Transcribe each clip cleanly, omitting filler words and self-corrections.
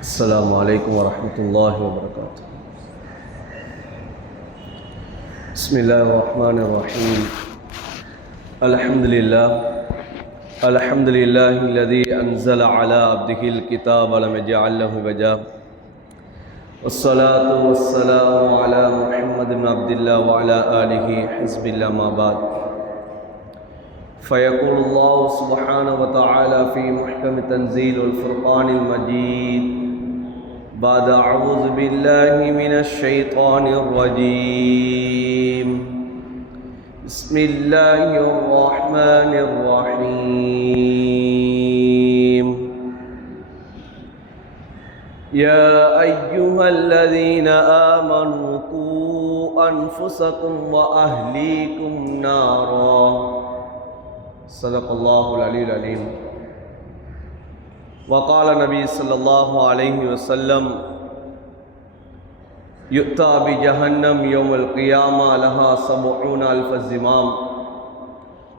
السلام عليكم ورحمة الله وبركاته. بسم الله الرحمن الرحيم. الحمد لله الذي أنزل على عبده الكتاب ولم يجعل له عوجا، والصلاة والسلام على محمد بن عبد الله وعلى آله حزب الله. ما بعد، فيقول الله سبحانه وتعالى في محكم تنزيل الفرقان المجيد بعد أعوذ بالله من الشيطان الرجيم. بسم الله الرحمن الرحيم. يا أيها الذين آمنوا قوا أنفسكم وأهليكم نارا. صدق الله العلي العليم. وقال النبي صلى الله عليه وسلم: يؤتى بجهنم يوم القيامة لها 70,000 زمام،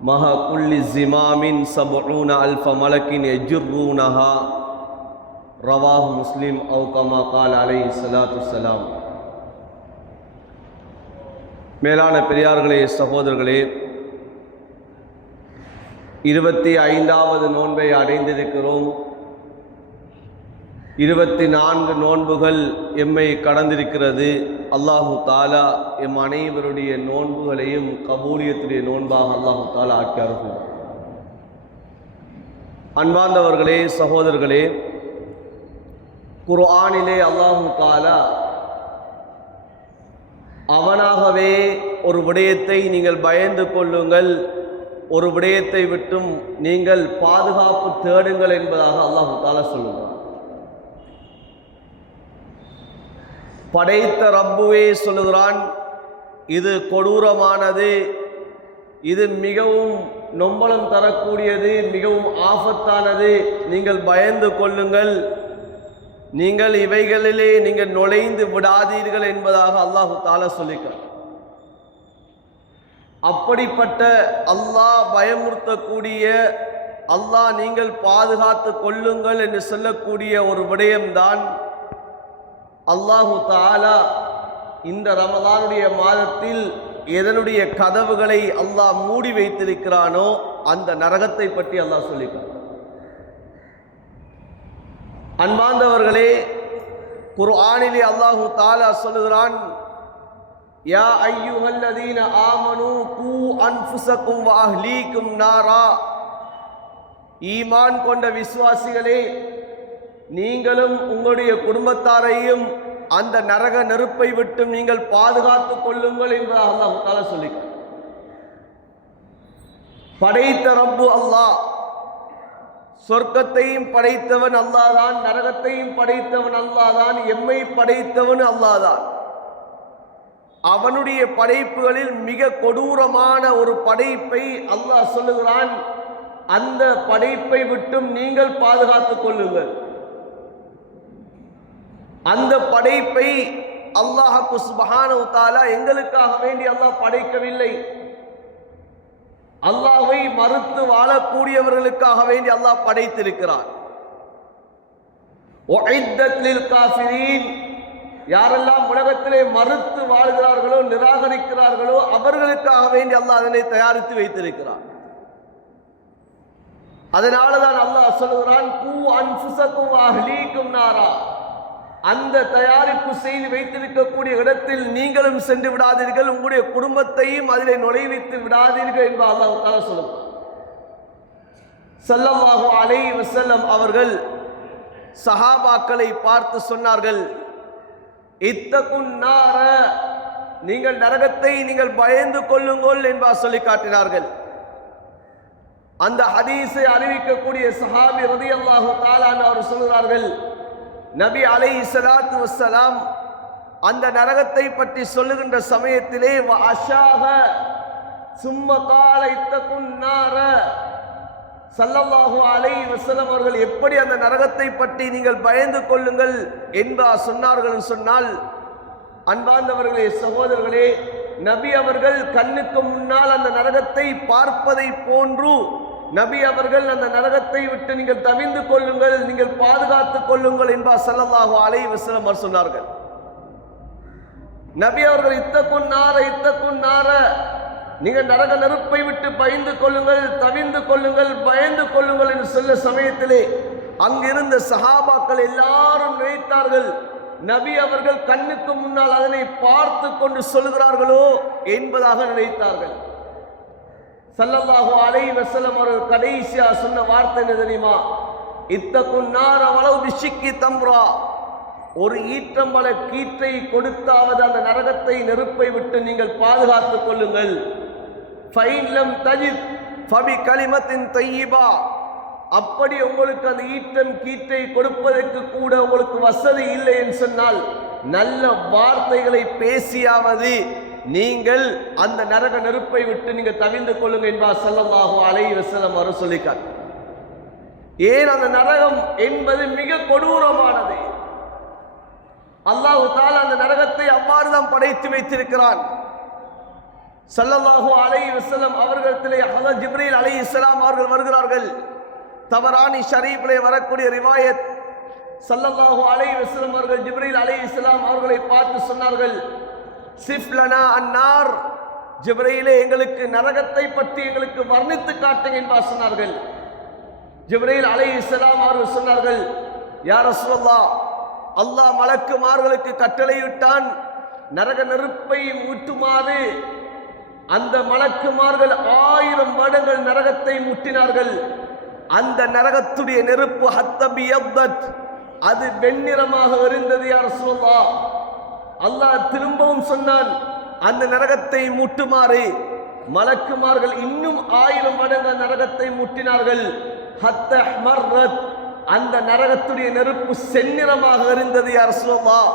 مع كل زمام 70,000 ملك يجرونها. رواه مسلم أو كما قال عليه الصلاة والسلام. மேலான பெரியார்களே, சகோதரர்களே, 25வது நோன்பை அடைந்திருக்கிறோம். 24 நோன்புகள் எம்மை கடந்திருக்கிறது. அல்லாஹு தாலா எம் அனைவருடைய நோன்புகளையும் கபூலியத்துடைய நோன்பாக அல்லாஹு தாலா ஆக்கியார்கள். அன்பார்ந்தவர்களே, சகோதரர்களே, குர்ஆனிலே அல்லாஹு தாலா அவனாகவே ஒரு விடயத்தை நீங்கள் பயந்து கொள்ளுங்கள், ஒரு விடயத்தை விட்டும் நீங்கள் பாதுகாப்பு தேடுங்கள் என்பதாக அல்லாஹு தாலா சொல்லுகிறார். படைத்த ரப்புவே சொல்லுகிறான், இது கொடூரமானது, இது மிகவும் நொம்பலம் தரக்கூடியது, மிகவும் ஆபத்தானது, நீங்கள் பயந்து கொள்ளுங்கள், நீங்கள் இவைகளிலே நீங்கள் நுழைந்து விடாதீர்கள் என்பதாக அல்லாஹு தாலா சொல்லிக்கிறார். அப்படிப்பட்ட அல்லாஹ் பயமுறுத்தக்கூடிய, அல்லாஹ் நீங்கள் பாதுகாத்து கொள்ளுங்கள் என்று சொல்லக்கூடிய ஒரு விடயம்தான் அல்லாஹு தாலா இந்த ரமலானுடைய மாதத்தில் எதனுடைய கதவுகளை அல்லாஹ் மூடி வைத்திருக்கிறானோ அந்த நரகத்தை பற்றி அல்லாஹ் சொல்லிக்கிறான். அன்பார்ந்தவர்களே, குர்ஆனிலே அல்லாஹு தாலா சொல்லுகிறான்: யா அய்யுஹல்லதீன ஆமனூ கூ அன்ஃபுஸக்கும் வ அஹ்லீக்கும் நாரா. ஈமான் கொண்ட விசுவாசிகளே, நீங்களும் உங்களுடைய குடும்பத்தாரையும் அந்த நரக நெருப்பை விட்டு நீங்கள் பாதுகாத்துக் கொள்ளுங்கள் என்பதாக அல்லாஹ் தஆலா சொல்லிக்கிறார். படைத்த ரப்பு அல்லாஹ், சொர்க்கத்தையும் படைத்தவன் அல்லாஹ் தான், நரகத்தையும் படைத்தவன் அல்லாஹ் தான், எம்மை படைத்தவன் அல்லாஹ் தான். அவனுடைய படைப்புகளில் மிக கொடூரமான ஒரு படைப்பை அல்லாஹ் சொல்லுகிறான், அந்த படைப்பை விட்டும் நீங்கள் பாதுகாத்துக் கொள்ளுங்கள். அந்த படைப்பை அல்லாஹ் சுப்ஹானஹு தஆலா எங்களுக்காக வேண்டி அல்லாஹ் படைக்கவில்லை. அல்லாஹ்வை மறுத்து வாழக்கூடியவர்களுக்காக வேண்டி அல்லாஹ் படைத்திருக்கிறார். உஇத்தத் லில் காஃபிரீன். யாரெல்லாம் உலகத்திலே மறுத்து வாழ்கிறார்களோ, நிராகரிக்கிறார்களோ, அவர்களுக்காக வேண்டி அல்லாஹ் அதனை தயாரித்து வைத்திருக்கிறார். அதனாலதான் அல்லாஹ் சொல்லுகிறான், கூ அன்ஃபுஸக்கும் வ அஹ்லீக்கும் நாரா. அந்த தயாரிப்பு செய்து வைத்திருக்கக்கூடிய இடத்தில் நீங்களும் சென்று விடாதீர்கள், உங்களுடைய குடும்பத்தையும் அதிலே நுழைவித்து விடாதீர்கள் என்று அல்லாஹ் தஆலா சொல்லுகிறார். ஸல்லல்லாஹு அலைஹி வஸல்லம் அவர்கள் சஹாபாக்களை பார்த்து சொன்னார்கள், இத்தகுன் நார, நீங்கள் நரகத்தை நீங்கள் பயந்து கொள்ளுங்கள் என்பதாக சொல்லி காட்டினார்கள். அந்த ஹதீஸை அறிவிக்கக்கூடிய சஹாபி ரலியல்லாஹு தஆலா அவர் சொல்கிறார்கள், நபி அலைஹிஸ்ஸலாத்து வஸ்ஸலாம் அந்த நரகத்தை பற்றி சொல்லுகின்ற சமயத்திலே வஅஷாஹ சும்ம கால இத்தகுன் நார, ஸல்லல்லாஹு அலைஹி வஸல்லம் அவர்கள் எப்படி அந்த நரகத்தை பற்றி நீங்கள் பயந்து கொள்ளுங்கள் என்பதாக சொன்னார்கள் சொன்னால், அன்பார்ந்தவர்களே, சகோதரர்களே, நபி அவர்கள் கண்ணுக்கு முன்னால் அந்த நரகத்தை பார்ப்பதை போன்று நபி அவர்கள் அந்த நரகத்தை விட்டு நீங்கள் தவிந்து கொள்ளுங்கள், நீங்கள் பாதுகாத்துக் கொள்ளுங்கள் என்பார் ஸல்லல்லாஹு அலைஹி வஸல்லம் அவர் சொன்னார்கள். நபி அவர்கள் இத்தகுன் நார, நீங்கள் நரக நெருப்பை விட்டு பயந்து கொள்ளுங்கள், தவிந்து கொள்ளுங்கள், பயந்து கொள்ளுங்கள் என்று சொல்ல சமயத்திலே அங்கிருந்த சஹாபாக்கள் எல்லாரும் நினைத்தார்கள், நபி அவர்கள் கண்ணுக்கு முன்னால் அதனை பார்த்து கொண்டு சொல்கிறார்களோ என்பதாக நினைத்தார்கள். ஸல்லல்லாஹு அலைஹி வஸல்லம் அவர்கள் கடைசியா சொன்ன வார்த்தை என்ன தெரியுமா? இத்தகுன் நார வலவு பிஷிக்கி தம்ரா, ஒரு ஈற்றம்பழ கீற்றை கொடுத்தாவது அந்த நரகத்தை நெருப்பை விட்டு நீங்கள் பாதுகாத்துக் கொள்ளுங்கள். ஃபைன் லம் தஜித் ஃபபி கலிமத்தின் தையிபா, அப்படி உங்களுக்கு அந்த ஈட்டம் கீற்றை கொடுப்பதற்கு கூட உங்களுக்கு வசதி இல்லை என்று சொன்னால் நல்ல வார்த்தைகளை பேசியாவது நீங்கள் அந்த நரக நெருப்பை விட்டு நீங்கள் தவிந்து கொள்ளுங்க என்பார் ஸல்லல்லாஹு அலைஹி வஸல்லம் அவர் சொல்லிக்கார். ஏன் அந்த நரகம் என்பது மிக கொடூரமானது. அல்லாஹ் தஆலா அந்த நரகத்தை அவ்வாறு தான் படைத்து வைத்திருக்கிறான். ஸல்லல்லாஹு அலைஹி வஸல்லம் அவர்களிடத்திலே ஹஜ்ரத் ஜிப்ரீல் அலைஹிஸ்ஸலாம் அவர்கள் வருகிறார்கள். தபரானி ஷரீஃபிலே வரக்கூடிய ரிவாயத், ஸல்லல்லாஹு அலைஹி வஸல்லம் அவர்கள் ஜிப்ரீல் அலைஹிஸ்ஸலாம் அவர்களை பார்த்து சொன்னார்கள், சிஃப்லனா அன்னார், ஜிப்ரீலே எங்களுக்கு நரகத்தை பற்றி எங்களுக்கு வர்ணித்து காட்டுங்க என்பார் சொன்னார்கள். ஜிப்ரீல் அலைஹிஸ்ஸலாம் அவர்கள் சொன்னார்கள், யா ரசூலல்லாஹ், அல்லாஹ் மலக்குமார்களுக்கு கட்டளையிட்டான் நரக நெருப்பை ஊற்றுமாறு. அந்த மலக்குமார்கள் 1000 வருடங்கள் நரகத்தை முட்டினார்கள். அந்த நரகத்துடைய நெருப்பு ஹத்தபியத்தத், அது வெண்ணிறமாக இருந்தது. யா ரசூலல்லாஹ், அல்லாஹ் திரும்பவும் சொன்னான் அந்த நரகத்தை மூட்டுமாறு. மலக்குமார்கள் இன்னும் 1000 மடங்கு நரகத்தை மூட்டினார்கள். ஹத்தஹ்மர்ரத், அந்த நரகத்துடைய நெருப்பு செந்நிறமாக இருந்தது. யா ரசூலல்லாஹ்,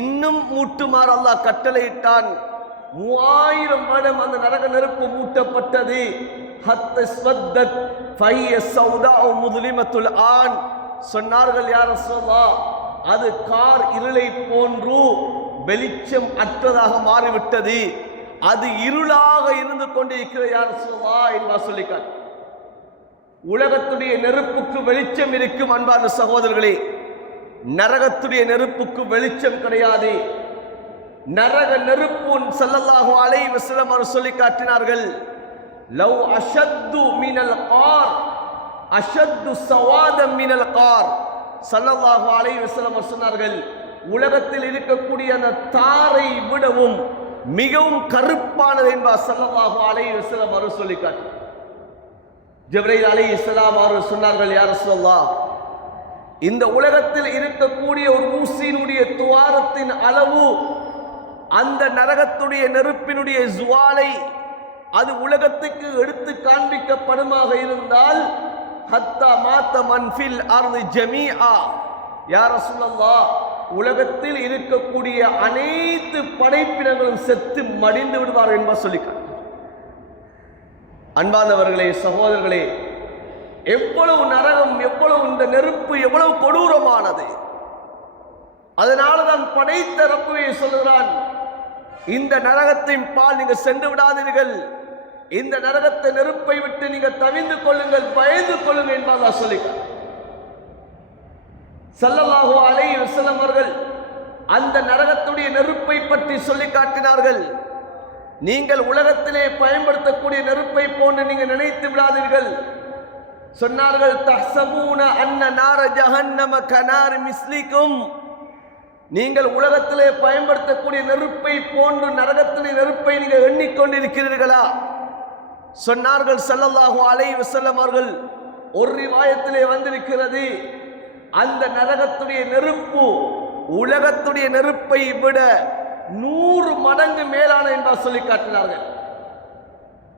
இன்னும் மூட்டுமாறு அல்லாஹ் கட்டளையிட்டான். 3000 வருடம் அந்த நரக நெருப்பு மூட்டப்பட்டது. ஹத்தஸ்வத்தத் ஃபஹிய ஸௌதாஉ முஸ்லிமத்துல் ஆன், சொன்னார்கள் யா ரசூலல்லாஹ், அது கார் இருளை போன்று வெளிச்சம் அற்றதாக மாறிவிட்டது, அது இருளாக இருந்து கொண்டிருக்கிறது யா ரசூலல்லாஹ் என்பா சொல்லிக்கார். உலகத்துடைய நெருப்புக்கு வெளிச்சம் இருக்கும் அன்பான சகோதரர்களே, நரகத்துடைய நெருப்புக்கு வெளிச்சம் கிடையாது. நரக நெருப்பு ஸல்லல்லாஹு அலைஹி வஸல்லம் அவர் சொல்லி காட்டினார்கள், லவ் அஷத்து மினல் கார் அஷத்து சவாதம் மினல் கார். ஸல்லல்லாஹு அலைஹி வஸல்லம் சொன்னார்கள், உலகத்தில் இருக்கக்கூடிய அந்த தாரை விடவும் மிகவும் கருப்பானது என்பார் ஸல்லல்லாஹு அலைஹி வஸல்லம் அவர் சொல்லி காட்டினார். ஜிப்ரீல் அலைஹிஸ்ஸலாம் அவர்கள் சொன்னார்கள், யா ரசூலல்லாஹ், இந்த உலகத்தில் இருக்கக்கூடிய ஒரு ஊசியினுடைய துவாரத்தின் அளவு அந்த நரகத்துடைய நெருப்பினுடைய ஜுவாலை அது உலகத்துக்கு எடுத்து காண்பிக்கப்படுமாக இருந்தால் ஹத்தா மாத்த மன்ஃபில் அர்தி ஜமீஆ, யா ரசூலல்லாஹ், உலகத்தில் இருக்கக்கூடிய அனைத்து படைப்பினங்களும் செத்து மடிந்து விடுவார்கள் என்பார் சொல்லிக்கார். அன்பானவர்களே, சகோதரர்களே, எவ்வளவு நரகம், எவ்வளவு இந்த நெருப்பு எவ்வளவு கொடூரமானது. அதனால தான் படைத்த ரப்புவே சொல்கிறான், இந்த நரகத்தின் பால் நீங்கள் சென்று விடாதீர்கள், இந்த நரகத்தை நெருப்பை விட்டு நீங்கள் தவிந்து கொள்ளுங்கள், பயந்து கொள்ளுங்கள் என்பதா சொல்லிட்டார். ஸல்லல்லாஹு அலைஹி வஸல்லம் அவர்கள் அந்த நரகத்துடைய நெருப்பை பற்றி சொல்லி காட்டினார்கள். நீங்கள் உலகத்திலே பயன்படுத்தக்கூடிய நெருப்பை போன்று நீங்கள் நினைத்து விடாதீர்கள். சொன்னார்கள், தஹ்சபூன அன்ன நார ஜஹன்னம கனார் மிஸ்லிக்கும், நீங்கள் உலகத்திலே பயன்படுத்தக்கூடிய நெருப்பை போன்று நரகத்திலே நெருப்பை நீங்கள் எண்ணிக்கொண்டிருக்கிறீர்களா? சொன்னார்கள் ஸல்லல்லாஹு அலைஹி வஸல்லம் அவர்கள், ஒரு ரிவாயத்திலே வந்திருக்கிறது, அந்த நரகத்துடைய நெருப்பு உலகத்துடைய நெருப்பை விட 100 மடங்கு மேலான என்பார் சொல்லி காட்டினார்கள்.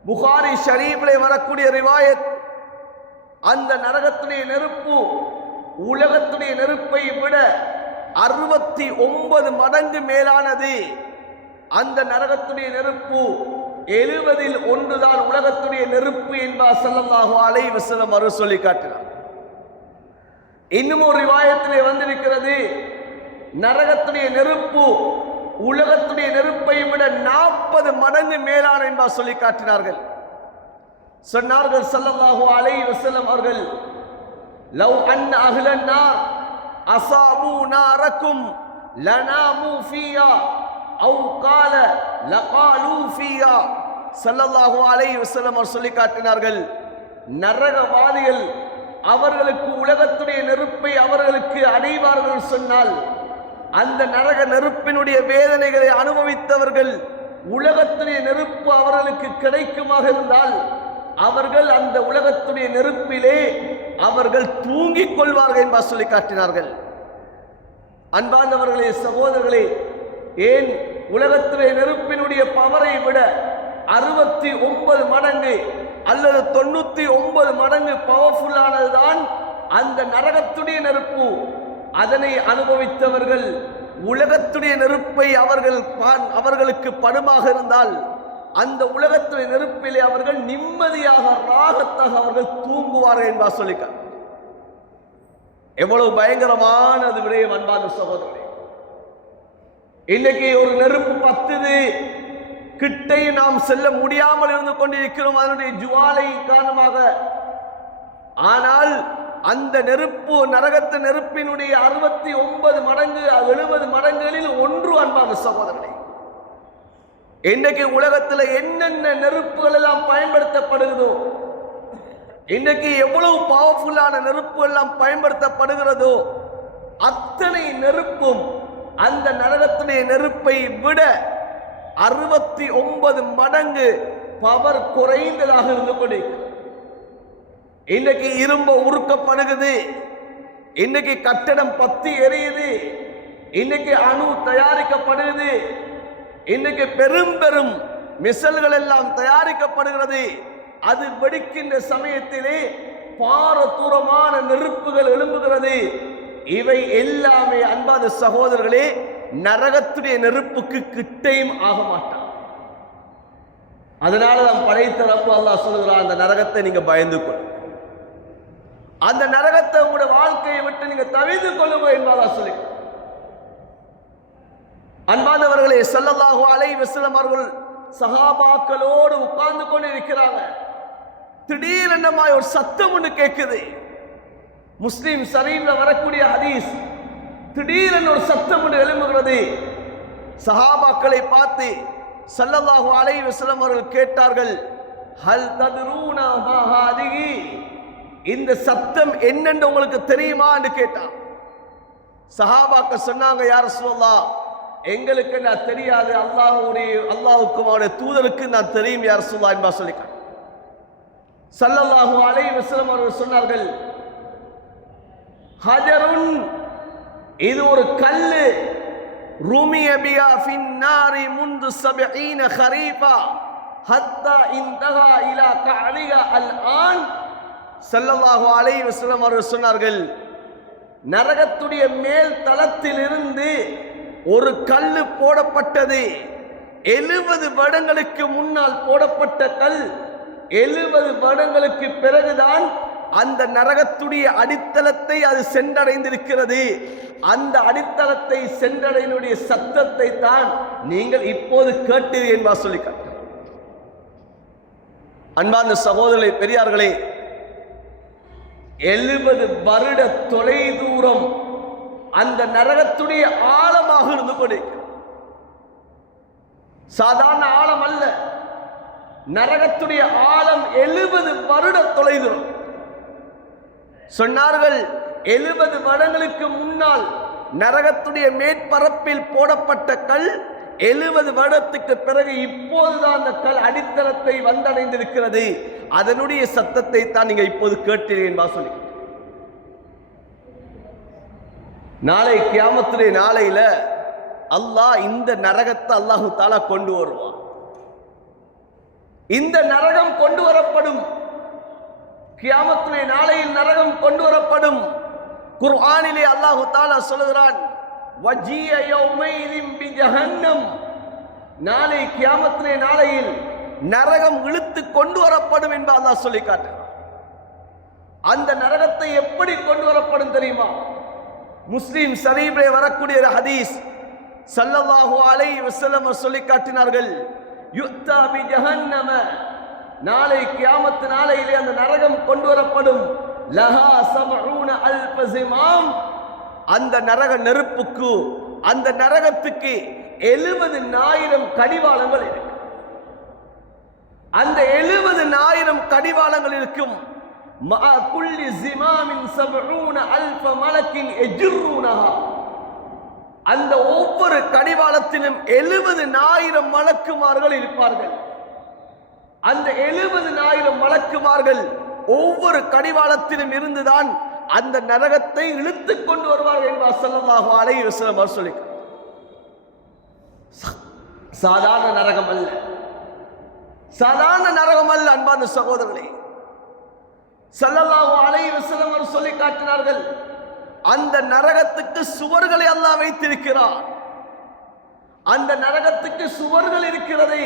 புகாரி ஷரீஃபிலே வரக்கூடிய ரிவாயத், அந்த நரகத்துடைய நெருப்பு உலகத்துடைய நெருப்பை விட 69 மடங்கு மேலானது. அந்த நரகத்துடைய நெருப்பு 70ல் 1 தான் உலகத்துடைய நெருப்பு என்பார் ஸல்லல்லாஹு அலைஹி வஸல்லம் அவர் சொல்லி காட்டினார். இன்னும் ஒரு ரிவாயத்திலே வந்திருக்கிறது, நரகத்துடைய நெருப்பு உலகத்துடைய நெருப்பை விட 40 மடங்கு மேலான என்பார் சொல்லி காட்டினார்கள். சொன்னார்கள் ஸல்லல்லாஹு அலைஹி வஸல்லம் அவர்கள், லவ் அன்ன அஹ்லன் நார் அஸாபு நாரக்கும் லனாமு ஃபியா அவ் கால லகாலு ஃபியா. ஸல்லல்லாஹு அலைஹி வஸல்லம் அவர் சொல்லி காட்டினார்கள், நரகவாதிகள் அவர்களுக்கு உலகத்துடைய நெருப்பை அவர்களுக்கு அடைவார்கள் சொன்னால், அந்த நரக நெருப்பினுடைய வேதனைகளை அனுபவித்தவர்கள் உலகத்துடைய நெருப்பு அவர்களுக்கு கிடைக்குமாக இருந்தால் அவர்கள் அந்த உலகத்துடைய நெருப்பிலே அவர்கள் தூங்கிக் கொள்வார்கள் என்பார் சொல்லி காட்டினார்கள். அன்பார்ந்தவர்களே, சகோதரர்களே, ஏன் உலகத்துடைய நெருப்பினுடைய பவரை விட 69 மடங்கு அல்லது 99 மடங்கு பவர்ஃபுல்லானதுதான் அந்த நரகத்துடைய நெருப்பு. அதனை அனுபவித்தவர்கள் உலகத்துடைய நெருப்பை அவர்களுக்கு படுமாக இருந்தால் அந்த உலகத்துடைய நெருப்பிலே அவர்கள் நிம்மதியாக ராகத்தாக அவர்கள் தூங்குவார்கள் என்பார் சொல்லிக்க. எவ்வளவு பயங்கரமானது விடயம் அன்பான சகோதரர்களே. இன்னைக்கு ஒரு நெருப்பு பத்துது, கிட்டே நாம் செல்ல முடியாமல் இருந்து கொண்டிருக்கிறோம் அதனுடைய ஜுவாலை காரணமாக. ஆனால் அந்த நெருப்பு, நரகத்து நெருப்பினுடைய 69 மடங்கு 70 மடங்குகளில் ஒன்று அன்பான சகோதரர்களே. இன்றைக்கு உலகத்தில் என்னென்ன நெருப்புகள் எல்லாம் பயன்படுத்தப்படுகிறதோ, இன்றைக்கு எவ்வளவு பவர்ஃபுல்லான நெருப்பு எல்லாம் பயன்படுத்தப்படுகிறதோ அத்தனை நெருப்பும் அந்த நரகத்துடைய நெருப்பை விட 69 மடங்கு பவர் குறைந்ததாக இருந்து கொண்டிருக்கிறது. இன்னைக்கு இரும்பு உருக்கப்படுகிறது, இன்னைக்கு கட்டடம் பத்தி எரியுது, இன்னைக்கு அணு தயாரிக்கப்படுகிறது, இன்னைக்கு பெரும் பெரும் மிசல்கள் எல்லாம் தயாரிக்கப்படுகிறது. அது வெடிக்கின்ற சமயத்திலே பாரதூரமான நெருப்புகள் எழும்புகிறது. இவை எல்லாமே அன்பான சகோதரர்களே நரகத்துடைய நெருப்புக்கு கிட்டையும் ஆக மாட்டான். அதனால நாம் படைத்த ரப்பு அல்லாஹ் சொல்லுகிறான், அந்த நரகத்தை நீங்க பயந்து கொள்ளுங்க, அந்த நரகத்தை உங்களுடைய வாழ்க்கையை விட்டு நீங்க தவிர்த்து கொள்ளுங்க என்பதா சொல்லி. அன்பானவர்களே, ஸல்லல்லாஹு அலைஹி வஸல்லம் அவர்கள் சஹாபாக்களோடு உட்கார்ந்து கொண்டு இருக்கிறாங்க. திடீரென ஒரு சத்தம் ஒன்று கேட்குது. முஸ்லிம் ஷரீஃப்ல வரக்கூடிய ஹதீஸ். திடீரென ஒரு சத்தம் ஒன்று எழும்புகிறது. சஹாபாக்களை பார்த்து ஸல்லல்லாஹு அலைஹி வஸல்லம் அவர்கள் கேட்டார்கள், ஹல் தத்ரூனா மா ஹாதிஹி, இந்த சத்தம் என்னென்று உங்களுக்கு தெரியுமா என்று கேட்டார். சஹாபாக்கள் சொன்னாங்க, யா ரசூலல்லாஹ், எங்களுக்கு நான் தெரியாது, அல்லாஹ்வுக்கும் அவருடைய தூதருக்கு நான் தெரியும் யா ரசூலல்லாஹ் என்பா சொல்லிட்டாங்க. ஸல்லல்லாஹு அலைஹி வஸல்லம் அவர்கள் சொன்னார்கள், ஹஜருன், இது ஒரு கல்லு, ருமிய பியா ஃபின் நாரி முந்து 70 ஹரீஃபா ஹத்தா இன்தஹா இலா கஅலிஹா அல் ஆன். ஸல்லல்லாஹு அலைஹி வஸல்லம் அவர்கள் சொன்னார்கள், நரகத்துடைய மேல் தளத்தில் இருந்து ஒரு கல்லு போடப்பட்டது. 70 வருடங்களுக்கு முன்னால் போடப்பட்ட கல் 70 வருடங்களுக்கு பிறகுதான் அந்த நரகத்துடைய அடித்தளத்தை அது சென்றடைந்திருக்கிறது. அந்த அடித்தளத்தை சென்றடையினுடைய சத்தத்தை தான் நீங்கள் இப்போது கேட்டீர்கள் என்பா சொல்லி காட்டுகிறார். அன்பார்ந்த சகோதரர்களே, பெரியார்களே, 70 வருட தொலை தூரம் அந்த நரகத்துடைய ஆழமாக இருந்து கொண்டிருக்கிறது. சாதாரண ஆழம் அல்ல, நரகத்துடைய ஆழம் 70 வருட தொலை தூரம். சொன்னார்கள், 70 வருடங்களுக்கு முன்னால் நரகத்துடைய மேற்பரப்பில் போடப்பட்ட கல் 70 வருடத்துக்கு பிறகு இப்போதுதான் அந்த கல் அடித்தளத்தை வந்தடைந்திருக்கிறது. அதனுடைய சத்தத்தை தான் நீங்க இப்போது கேட்டீர்கள் சொல்லி. நாளை கியாமத்துடைய நாளையில அல்லாஹ் இந்த நரகத்தை அல்லாஹு தஆலா கொண்டு வருவான். இந்த நரகம் கொண்டு வரப்படும். கியாமத்துடைய நாளையில் நரகம் கொண்டு வரப்படும். குர்ஆனிலே அல்லாஹு தஆலா சொல்கிறான், வஜிய யௌமைதின் பிஜஹன்னம், நாளை கியாமத்துடைய நாளையில் நரகம் இழுத்து கொண்டு வரப்படும் என்று அல்லாஹ் சொல்லி காட்டுகிறான். அந்த நரகத்தை எப்படி கொண்டு வரப்படும் தெரியுமா? முஸ்லிம் ஷரீஃபிலே வரக்கூடிய ஒரு ஹதீஸ். ஸல்லல்லாஹு அலைஹி வஸல்லம் சொல்லி காட்டினார்கள், யுத்தா பிஜஹன்னம நாளை கியாமத் நாளையிலே அந்த நரகம் கொண்டு வரப்படும். லஹா சபஊன அல்ஃப ஸிமாம், அந்த நரக நெருப்புக்கு, அந்த நரகத்துக்கு 70,000 கடிவாளங்கள் இருக்கு. அந்த 70,000 கடிவாளங்கள் இருக்கும். மா குல்லி ஸிமாமின் சபஊன அல்ஃப மலக்கின் யஜ்ரூனஹா, அந்த ஒவ்வொரு கடிவாளத்திலும் 70,000 மலக்குமார்கள் இருப்பார்கள். அந்த 70,000 மலக்குமார்கள் ஒவ்வொரு கடிவாளத்திலும் இருந்துதான் அந்த நரகத்தை இழுத்து கொண்டு வருவார்கள் என்பார் ஸல்லல்லாஹு அலைஹி வஸல்லம் அவர் சொல்லி. சாதாரண நரகம் அல்ல, சாதாரண நரகம் அல்ல அன்பார்ந்த சகோதரர்களே. ஸல்லல்லாஹு அலைஹி வஸல்லம் அவர் சொல்லி காட்டினார்கள், அந்த நரகத்துக்கு சுவர்களை அல்லாஹ் வைத்திருக்கிறார். அந்த நரகத்துக்கு சுவர்கள் இருக்கிறது.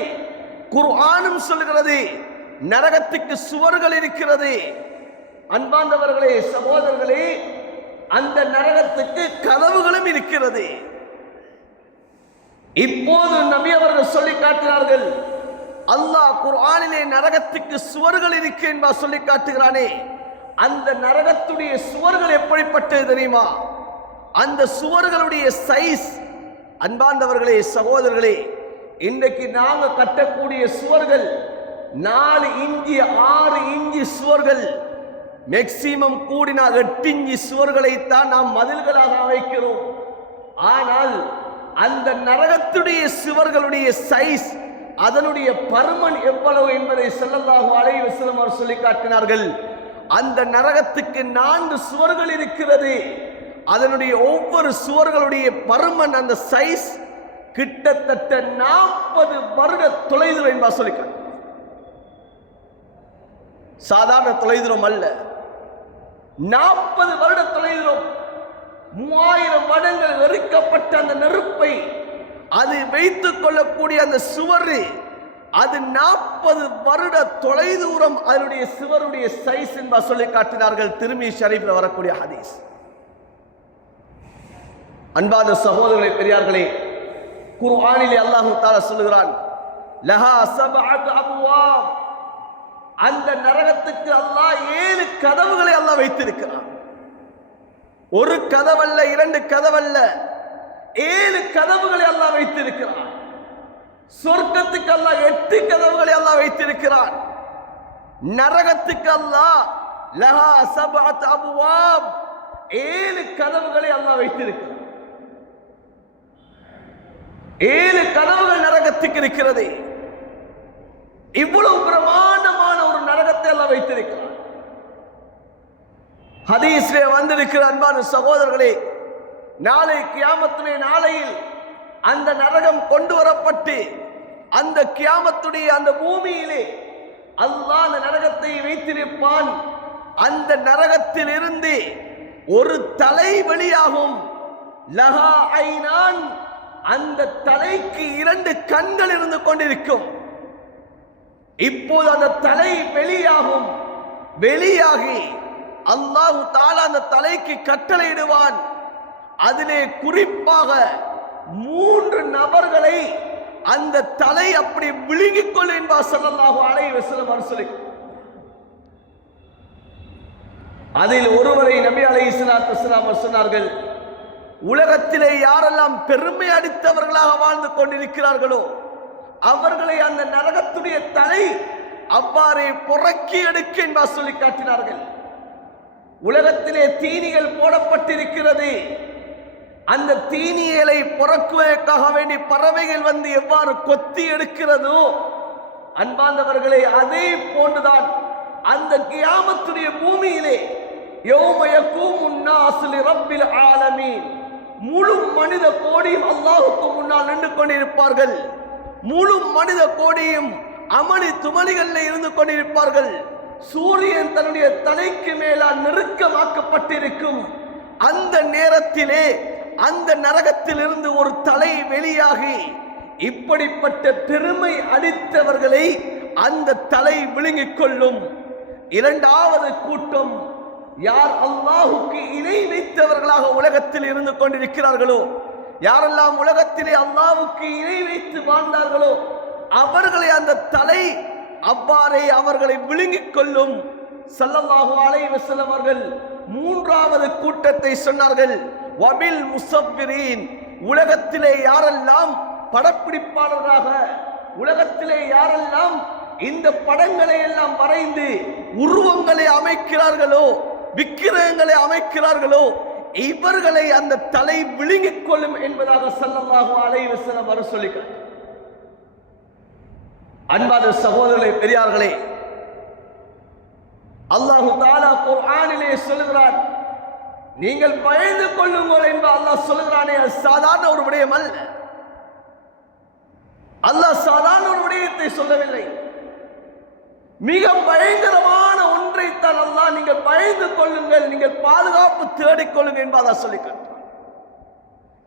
குர்ஆனும் சொல்கிறது நரகத்துக்கு சுவர்கள் இருக்கிறது. அன்பார்ந்தவர்களே, சகோதரர்களே, அந்த நரகத்துக்கு கதவுகளும் இருக்கிறது. இப்போது நபி அவர்கள் சொல்லி காட்டினார்கள், அல்லாஹ் குர்ஆனிலே நரகத்துக்கு சுவர்கள் இருக்கு என்பா சொல்லி காட்டுகிறானே, அந்த நரகத்துடைய சுவர்கள் எப்படிப்பட்டது தெரியுமா? அந்த சுவர்களுடைய சைஸ், அன்பார்ந்தவர்களே சகோதரர்களே, இன்றைக்கு நாங்க கட்டக்கூடிய சுவர்கள் 4 இன்ச்சு 6 இன்ச்சு சுவர்கள், மேக்சிமம் கூடினா 8 இன்ச்சு சுவர்களைத்தான் நாம் மதில்களாக அமைக்கிறோம். ஆனால் அந்த நரகத்துடைய சுவர்களுடைய சைஸ், அதனுடைய பருமன் எவ்வளவு என்பதை ஸல்லல்லாஹு அலைஹி வஸல்லம் அவர் சொல்லி காட்டினார்கள். அந்த நரகத்துக்கு 4 சுவர்கள் இருக்கிறது. அதனுடைய ஒவ்வொரு சுவர்களுடைய பருமன், அந்த சைஸ் கிட்டத்தட்ட 40 வருட தொலைதூரம் என்பா சொல்லி. சாதாரண தொலைதூரம் அல்ல, 40 வருட தொலைதூரம். 3000 வருடங்கள் எரிக்கப்பட்ட அந்த நெருப்பை அது வைத்துக் கொள்ளக்கூடிய அந்த சுவர், அது 40 வருட தொலைதூரம் அதனுடைய சுவருடைய சைஸ் என்பா சொல்லி காட்டினார்கள். திருமிதி ஷரீஃப்ல வரக்கூடிய ஹதீஸ். அன்பார்ந்த சகோதரர்களே, பெரியார்களே, குர்ஆனிலே அல்லாஹ் தஆலா சொல்லுகிறான், லஹா சபஅத் அப்வாப், அந்த நரகத்துக்கு அல்லாஹ் 7 கதவுகளை அல்லாஹ் வைத்திருக்கிறான். ஒரு கதவல்ல, 2 கதவல்ல, 7 கதவுகளை அல்லாஹ் வைத்திருக்கிறான். சொர்க்கத்துக்கு அல்லாஹ் 8 கதவுகளை அல்லாஹ் வைத்திருக்கிறான். நரகத்துக்கு அல்லாஹ் லஹா சபஅத் அப்வாப், 7 கதவுகளை அல்லாஹ் வைத்திருக்கிறான். 7 கதவுகள் நரகத்துக்கு இருக்கிறது. இவ்வளவு பிரமாண்டமான ஒரு நரகத்தை அல்லாஹ் வைத்திருக்கிறான். ஹதீஸ்லே வந்திருக்கிற அன்பான சகோதரர்களே, நாளை கியாமத்துடைய நாளையில் அந்த நரகம் கொண்டு வரப்பட்டு அந்த கியாமத்துடைய அந்த பூமியிலே அல்லாஹ் அந்த நரகத்தை வைத்திருப்பான். அந்த நரகத்தில் இருந்து ஒரு தலை வெளியாகும். லஹா ஐனான், அந்த தலைக்கு 2 கண்கள் இருந்து கொண்டிருக்கும். இப்போது அந்த தலை வெளியாகும். வெளியாகி அல்லாஹ் தஆலா அந்த தலைக்கு கட்டளையிடுவான். அதிலே குறிப்பாக 3 நபர்களை அந்த தலை அப்படி விழுங்கிக் கொள் என்பார் ஸல்லல்லாஹு அலைஹி வஸல்லம் அவர்கள். அதில் ஒருவரை நபி அலைஹிஸ்ஸலாத்து வஸலாம் சொன்னார்கள், உலகத்திலே யாரெல்லாம் பெருமை அடித்தவர்களாக வாழ்ந்து கொண்டிருக்கிறார்களோ அவர்களை அந்த நரகத்துடைய தலை அவ்வாறே புறக்கி எடுக்க என்பார் சொல்லி காட்டினார்கள். உலகத்திலே தீனிகள் போடப்பட்டிருக்கிறது. அந்த தீனியலை புறக்குவதற்காக வேண்டி பறவைகள் வந்து எவ்வாறு கொத்தி எடுக்கிறதோ, அன்பார்ந்தவர்களே, அதே போன்றுதான் அந்த கியாமத்துடைய பூமியிலே யௌம யகூமுன் நாஸு லிரப்பில் ஆலமீன், முழு மனித கோடியும் அல்லாஹ்வுக்கு முன்னால் நின்று கொண்டிருப்பார்கள். முழு மனித கோடியும் அமளி துமளிகளில் இருந்து கொண்டிருப்பார்கள். சூரியன் தன்னுடைய தலைக்கு மேலால் நெருக்கமாக்கப்பட்டிருக்கும். அந்த நேரத்திலே அந்த நரகத்தில் இருந்து ஒரு தலை வெளியாகி இப்படிப்பட்ட பெருமை அடித்தவர்களை அந்த தலை விழுங்கிக் கொள்ளும். 2வது கூட்டம், யார் அல்லாஹுக்கு இணை வைத்தவர்களாக உலகத்தில் இருந்து கொண்டிருக்கிறார்களோ, யாரெல்லாம் உலகத்திலே அல்லாஹ்வுக்கு இணை வைத்து வாழ்ந்தார்களோ அவர்களை அந்த தலை அவ்வாறே அவர்களை விழுங்கிக் கொள்ளும். ஸல்லல்லாஹு அலைஹி வஸல்லம் அவர்கள் மூன்றாவது கூட்டத்தை சொன்னார்கள், வபில் முஸவ்விரீன், உலகத்திலே யாரெல்லாம் படப்பிடிப்பாளராக, உலகத்திலே யாரெல்லாம் இந்த படங்களை எல்லாம் வரைந்து உருவங்களை அமைக்கிறார்களோ, விக்கிரகங்களை அமைக்கிறார்களோ, இவர்களை அந்த தலை விழுங்கிக் கொள்ளும் என்பதாக ஸல்லல்லாஹு அலைஹி வஸல்லம் அவர் சொல்லிக்கிறார். அன்பான சகோதரர்களே, பெரியார்களே, அல்லாஹு தஆலா குர்ஆனிலே சொல்கிறான், நீங்கள் பயந்து கொள்ளுங்கள் என்று அல்லாஹ் சொல்கிறானே, அது சாதாரண ஒரு விடயம் அல்ல. அல்லாஹ் சாதாரண ஒரு விடயத்தை சொல்லவில்லை, மிக பயங்கரமான ஒன்றைத்தான் அல்லாஹ் நீங்கள் பயந்து கொள்ளுங்கள், நீங்கள் பாதுகாப்பு தேடிக்கொள்ளுங்கள் என்று அல்லாஹ் சொல்லிக்கிறார்.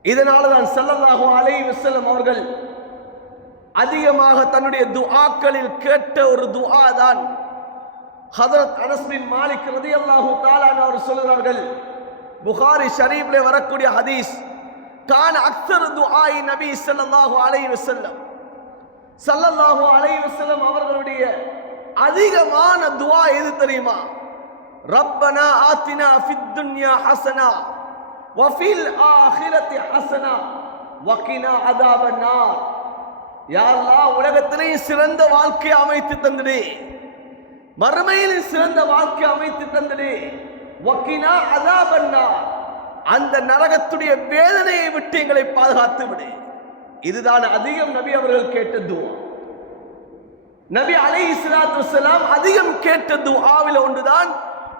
இதனால்தான் ஸல்லல்லாஹு அலைஹி வஸல்லம் அவர்கள் அதிகமாக தன்னுடைய துஆக்களில் கேட்ட ஒரு துஆ தான் ஹஜ்ரத் அனஸ் பின் மாலிக் ரலியல்லாஹு தஆலா அவர் சொல்கிறார்கள், புகாரி ஷரீஃபிலே வரக்கூடிய ஹதீஸ், கான அக்ஸர் துஆஇ நபி ஸல்லல்லாஹு அலைஹி வஸல்லம், ஸல்லல்லாஹு அலைஹி வஸல்லம் அவர்களுடைய அதிகமான துஆ எது தெரியுமா? ரப்பனா ஆத்தினா ஃபித் துன்யா ஹஸனா வ ஃபில் ஆখিরাতি ஹஸனா வ கினா அஸாபன் நார். யா அல்லாஹ், உலகத்திலே சிறந்த வாழ்க்கை அமைத்து தந்திடு, மறுமையில் சிறந்த வாழ்க்கை அமைத்து தந்திடு, வ கினா அஸாபன் நார், அந்த நரகத்துடைய வேதனையை விட்டு எங்களை பாதுகாத்து விடு. இதுதான் அதிகம் நபி அவர்கள் கேட்ட துஆ. நபி அலைஹிஸ்ஸலாத்து வஸ்ஸலாம் அதிகம் கேட்ட துஆவில் ஒன்றுதான்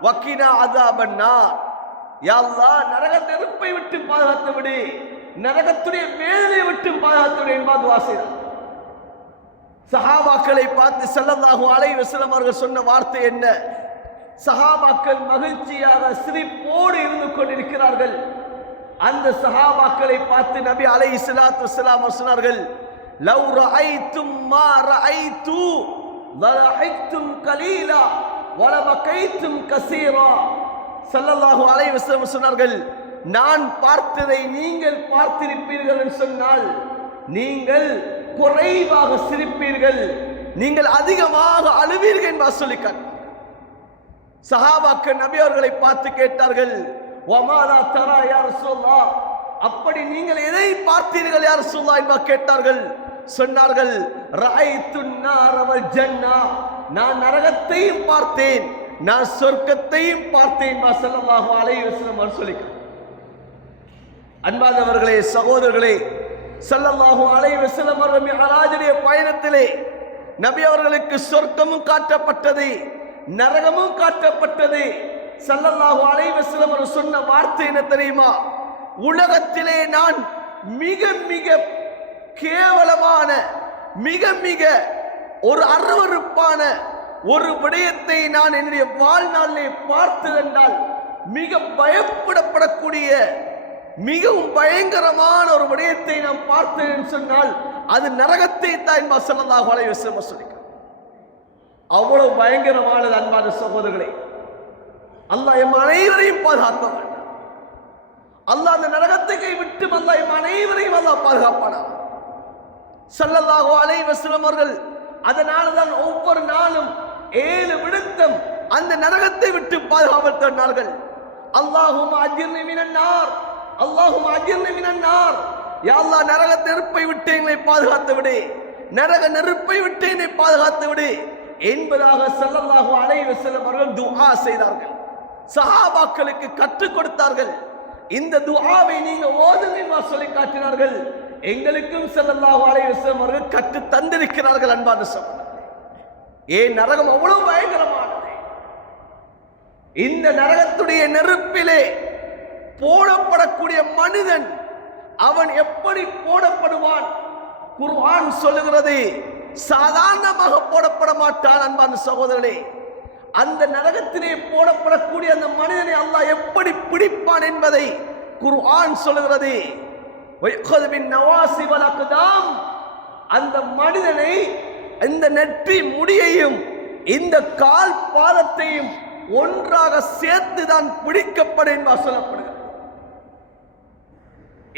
வக்கினா அஸாபன் நார். யா அல்லாஹ், நரக நெருப்பை விட்டு பாதுகாத்து விடு, நரகத்துடைய வேதனையை விட்டு பாதுகாத்து விடு என்பா துஆ செய்தார். சஹாபாக்களை பார்த்து ஸல்லல்லாஹு அலைஹி வஸல்லம் அவர்கள் சொன்ன வார்த்தை என்ன? சஹாபாக்கள் மகிழ்ச்சியாக சிரிப்போடு இருந்து கொண்டிருக்கிறார்கள். அந்த சஹாபாக்களை பார்த்து நபி அலைஹிஸ்ஸலாத்து வஸ்ஸலாம் சொன்னார்கள், லவ் ரஅய்தும் மா ரஅய்து லரஹிக்தும் கலீலா வலபகைத்தும் கஸீரா. ஸல்லல்லாஹு அலைஹி வஸல்லம் சொன்னார்கள், நான் பார்த்ததை நீங்கள் பார்த்திருப்பீர்கள் என்று சொன்னால் நீங்கள் குறைவாக சிரிப்பீர்கள், நீங்கள் அதிகமாக அழுவீர்கள் என்று சொல்லிக்கார். சஹாபாக்கள் நபி அவர்களை பார்த்து கேட்டார்கள், வமாலா தரா யா ரசூலல்லாஹ், அப்படி நீங்கள் எதை பார்த்தீர்கள் யா ரசூலல்லாஹ் என்று கேட்டார்கள். சொன்னார்கள், ரஅய்துன் நார வல் ஜன்னா, நான் நரகத்தையும் பார்த்தேன், நான் சொர்க்கத்தையும் பார்த்தேன் ஸல்லல்லாஹு அலைஹி வஸல்லம் சொல்லிக்கிறார். அன்பானவர்களே, சகோதரர்களே, ஸல்லல்லாஹு அலைஹி வஸல்லம் அவர்கள் மிஅராஜுடைய பயணத்திலே நபி அவர்களுக்கு சொர்க்கமும் காட்டப்பட்டது, நரகமும் காட்டப்பட்டது. ஸல்லல்லாஹு அலைஹி வஸல்லம் அவர்கள் சொன்ன வார்த்தை என்ன தெரியுமா? உலகத்திலே நான் மிக மிக கேவலமான, மிக மிக ஒரு அருவருப்பான ஒரு விடயத்தை நான் என்னுடைய வாழ்நாளிலே பார்த்ததென்றால், மிக பயப்படப்படக்கூடிய மிகவும் பயங்கரமான ஒரு விடயத்தை நான் பார்த்தேன் சொன்னால் அது நரகத்தை தான் ஸல்லல்லாஹு அலைஹி வஸல்லம் சொல்லிக்கிறார். அவ்வளவு பயங்கரமானது. அன்பான சகோதரர்களே, அல்லாஹ் எம் அனைவரையும் பாதுகாக்க வேண்டும். அல்லாஹ் அந்த நரகத்தை விட்டு அல்லாஹ் எம் அனைவரையும் அல்லாஹ் பாதுகாப்பானார். ஸல்லல்லாஹு அலைஹி வஸல்லம் அவர்கள் அதனால தான் ஒவ்வொரு நாளும் 7 விடுத்தம் அந்த நரகத்தை விட்டு பாதுகாப்பு தேடினார்கள். அல்லாஹும்ம அஜிர்னி மினன் நார், அல்லாஹும்ம அஜிர்னி மினன் நார், யா அல்லாஹ், நரக நெருப்பை விட்டு எங்களை பாதுகாத்து விடு, நரக நெருப்பை விட்டு என்னை பாதுகாத்து விடு என்பதாக ஸல்லல்லாஹு அலைஹி வஸல்லம் அவர்கள் துஆ செய்தார்கள். சஹாபாக்களுக்கு கற்றுக் கொடுத்தார்கள். இந்த துஆவை நீங்க ஓதுங்க என்று சொல்லி காட்டினார்கள். எங்களுக்கும் ஸல்லல்லாஹு அலைஹி வஸல்லம் அவர்கள் கற்று தந்திருக்கிறார்கள். அன்பான சகோதரர்களே, ஏன் நரகம் அவ்வளவு பயங்கரமானது. இந்த நரகத்துடைய நெருப்பிலே போடப்படக்கூடிய மனிதன் அவன் எப்படி போடப்படுவான்? குர்ஆன் சொல்லுகிறது, சாதாரணமாக போடப்பட மாட்டான். அன்பான சகோதரர்களே, அந்த நரகத்திலே போடப்படக்கூடிய அந்த மனிதனை அல்லாஹ் எப்படி பிடிப்பான் என்பதை குர்ஆன் சொல்லுகிறது. அந்த மனிதனை இந்த நெற்றி முடியையும் இந்த கால் பாதத்தையும் ஒன்றாக சேர்த்துதான் பிடிக்கப்படும் என்று சொல்லப்படுகிறது.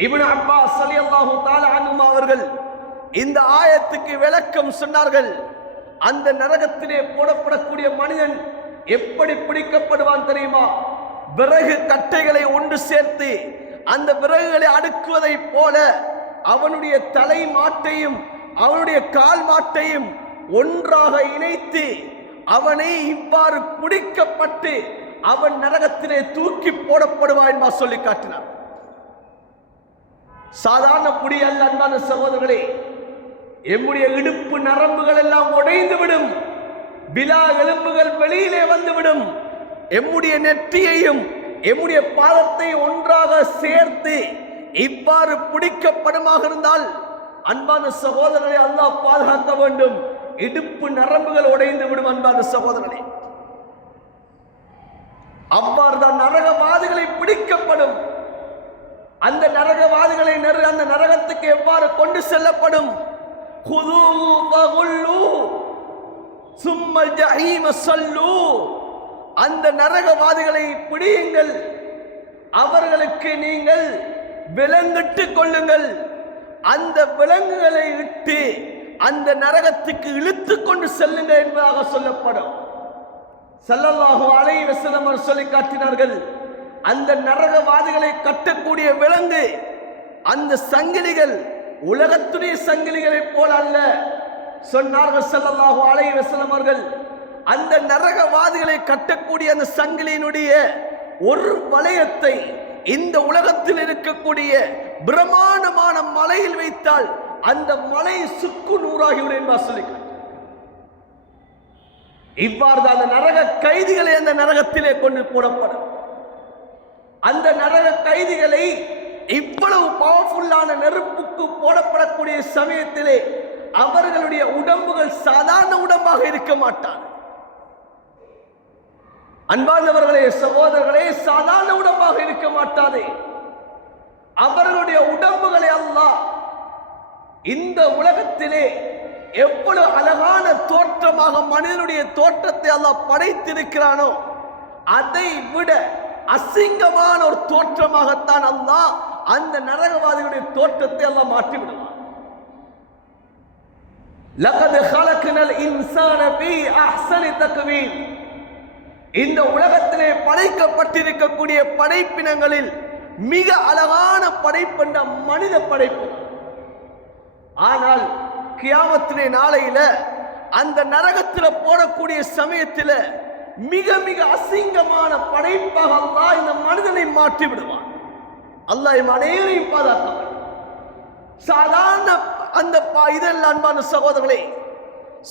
இப்னு அப்பாஸ் ரலியல்லாஹு தஆலா அன்ஹுமா அவர்கள் இந்த ஆயத்துக்கு விளக்கம் சொன்னார்கள். அந்த நரகத்திலே போடப்படக்கூடிய மனிதன் எப்படி பிடிக்கப்படுவான் தெரியுமா? விறகு கட்டைகளை ஒன்று சேர்த்து அந்த விறகுகளை அடுக்குவதை போல அவனுடைய தலை மாட்டையும் அவனுடைய கால் மாட்டையும் ஒன்றாக இணைத்து அவனை இவ்வாறு பிடிக்கப்பட்டு அவன் நரகத்திலே தூக்கி போடப்படுவான் என்பா சொல்லி காட்டினார். சாதாரண புடி அல்ல அன்பான சகோதரர்களே. எம்முடைய இடுப்பு நரம்புகள் எல்லாம் உடைந்துவிடும், விலா எலும்புகள் வெளியிலே வந்துவிடும். எம்முடைய நெற்றியையும் எம்முடைய பாதத்தை ஒன்றாக சேர்த்து இவ்வாறு பிடிக்கப்படுமாக இருந்தால் அன்பான சகோதரரை அல்லாஹ் பாதுகாக்க வேண்டும். இடுப்பு நரம்புகள் உடைந்து விடும் அன்பான சகோதரனே. அவ்வாறு தான் நரகவாதிகளை பிடிக்கப்படும். அந்த நரகவாதிகளை அந்த நரகத்துக்கு எவ்வாறு கொண்டு செல்லப்படும்? அந்த நரகவாதிகளை பிடியுங்கள், அவர்களுக்கு நீங்கள் விலங்கிட்டுக் கொள்ளுங்கள். அந்த விலங்குகளை இட்டு அந்த நரகத்துக்கு இழுத்து கொண்டு செல்லுங்க என்பதாக சொல்லப்படும். ஸல்லல்லாஹு அலைஹி வஸல்லம் அவர்கள் சொல்லி காட்டினார்கள். அந்த நரகவாதிகளை கட்டக்கூடிய விலங்கு, அந்த சங்கிலிகள் உலகத்துடைய சங்கிலிகளை போல அல்ல சொன்னார்கள் ஸல்லல்லாஹு அலைஹி வஸல்லம் அவர்கள். அந்த நரகவாதிகளை கட்டக்கூடிய அந்த சங்கிலியினுடைய ஒரு வளையத்தை இந்த உலகத்தில் இருக்கக்கூடிய பிரமாண்டமான மலையில் வைத்தால் அந்த மலை சுக்கு நூறாகிவிடும் என்பா சொல்லி. இவ்வாறு அந்த நரக கைதிகளை அந்த நரகத்திலே கொண்டு போடப்படும். அந்த நரக கைதிகளை இவ்வளவு பவர்ஃபுல்லான நெருப்புக்கு போடப்படக்கூடிய சமயத்திலே அவர்களுடைய உடம்புகள் சாதாரண உடம்பாக இருக்க மாட்டார். அன்பானவர்களே, சகோதரர்களே, சாதாரண உடம்பாக இருக்க மாட்டாதே. அவர்களுடைய உடம்புகளை அல்லாஹ் இந்த உலகத்திலே எவ்வளவு அழகான தோற்றமாக மனிதனுடைய தோற்றத்தை அல்லாஹ் படைத்திருக்கிறானோ அதை விட அசிங்கமான ஒரு தோற்றமாகத்தான் அல்லாஹ் அந்த நரகவாதிகளுடைய தோற்றத்தை அல்லாஹ் மாற்றி விடுவான். லகத் ஹலக்னல் இன்சான ஃபீ அஹ்ஸனி தக்வீம். இந்த உலகத்திலே படைக்கப்பட்டிருக்கக்கூடிய படைப்பினங்களில் மிக அழகான படைப்பென்ற மனித படைப்பு. ஆனால் கியாமத்திலே நாளையில அந்த நரகத்தில் போடக்கூடிய சமயத்தில் மிக மிக அசிங்கமான படைப்பாக அல்லாஹ் இந்த மனிதனை மாற்றி விடுவான். அல்லாஹ் அனைவரையும் பாதுகாக்க. சாதாரண அந்த இதெல்லாம் அன்பான சகோதரர்களே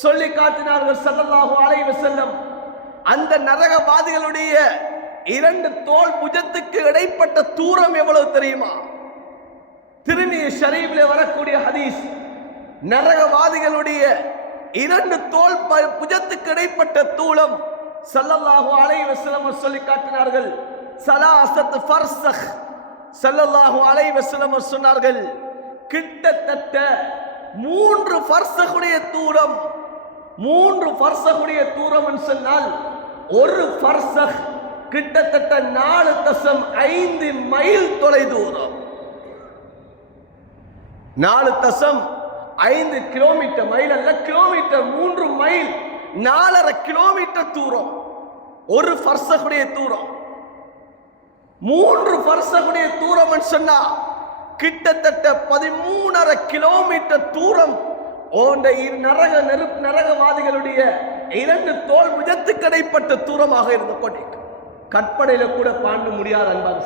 சொல்லி காட்டினார்கள் ஸல்லல்லாஹு அலைஹி வஸல்லம். அந்த நரகவாதிகளுடைய இரண்டு தோல் புஜத்துக்கு இடைப்பட்ட தூரம் எவ்வளவு தெரியுமா? திருமிதி ஷரீஃபிலே வரக்கூடிய ஹதீஸ், நரகவாதிகளுடைய இரண்டு தோல் புஜத்துக்கு இடைப்பட்ட தூரம் ஸல்லல்லாஹு அலைஹி வஸல்லம் சொல்லி காட்டினார்கள். ஸலாஸத் ஃபர்ஸக். ஸல்லல்லாஹு அலைஹி வஸல்லம் சொன்னார்கள், கிட்டத்தட்ட 3 ஃபர்ஸகுடைய தூரம். 3 ஃபர்ஸகுடைய தூரம் என்று சொன்னால் ஒரு ஃபர்ஸக் கிட்டத்தட்ட 4.5 மைல் தொலை தூரம். 4.5 கிலோமீட்டர், மைல் அல்ல கிலோமீட்டர், 3 மைல் 4.5 கிலோமீட்டர் தூரம் ஒரு ஃபர்ஸகுடைய தூரம். 3 ஃபர்ஸகுடைய தூரம் சொன்னா கிட்டத்தட்ட 13.5 கிலோமீட்டர் தூரம். நரகவாதிகளுடைய இரண்டு தோல் புஜத்துக்கு இடைப்பட்ட தூரமாக இருந்து கொண்டே கற்பனையில கூட பாண்ட முடியாது அன்பான.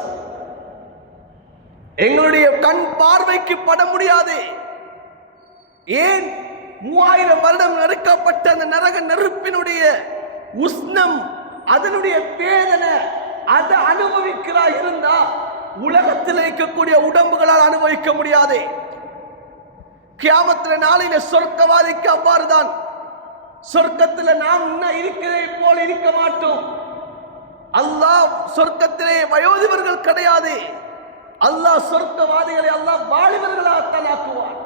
எங்களுடைய கண் பார்வைக்கு பட முடியாது. ஏன் 3000 வருடம் நெருக்கப்பட்ட அந்த நரக நெருப்பினுடைய உஷ்ணம், அதனுடைய வேதனை அதை அனுபவிக்கிறாய் இருந்தா உலகத்தில் இருக்கக்கூடிய உடம்புகளால் அனுபவிக்க முடியாது. கியாமத்தில நாளையில சொர்க்கவாதிக்கு அவ்வாறுதான். சொர்க்கத்தில் நாம் இருக்கிறதை போல இருக்க மாட்டோம். அல்லாஹ் சொர்க்கத்திலே வயோதிபர்கள் கிடையாது. அல்லாஹ் சொர்க்கவாதிகளை அல்லாஹ் வாலிபர்களாகத்தான் ஆக்குவார்.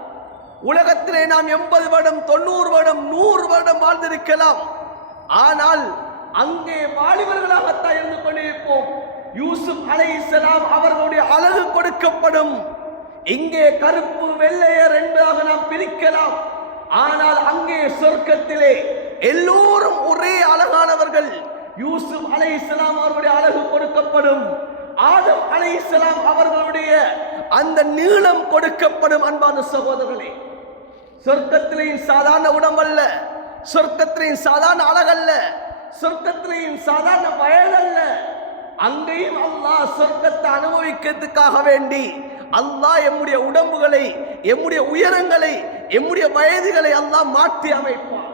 உலகத்திலே நாம் 80 வருடம் 90 வருடம் 100 வருடம் வாழ்ந்திருக்கலாம். ஆனால் அங்கே வாலிபர்களாகத்தான் இருந்து கொண்டிருப்போம். யூசுப் அலைஹிஸ்ஸலாம் அவர்களுடைய அழகு கொடுக்கப்படும். இங்கே கருப்பு வெள்ளையர் என்பதாக நாம் பிரிக்கலாம். ஆனால் அங்கே சொர்க்கத்திலே எல்லோரும் ஒரே அழகானவர்கள். யூசுப் அலைஹிஸ்ஸலாம் அவர்களுடைய அழகு கொடுக்கப்படும், ஆதம் அலைஹிஸ்ஸலாம் அவர்களுடைய அந்த நீளம் கொடுக்கப்படும். அன்பான சகோதரர்களே, சொர்க்கத்திலேயும் சாதாரண உடம்பல்ல, சொர்க்கத்திலேயும் சாதாரண அழகல்ல, சொர்க்கத்திலேயும் சாதாரண வயதல்ல. அங்கேயும் அல்லாஹ் சொர்க்கத்தை அனுபவிக்கிறதுக்காக வேண்டி அல்லாஹ் எம்முடைய உடம்புகளை, எம்முடைய உயரங்களை, எம்முடைய வயதுகளை அல்லாஹ் மாற்றி அமைப்பார்.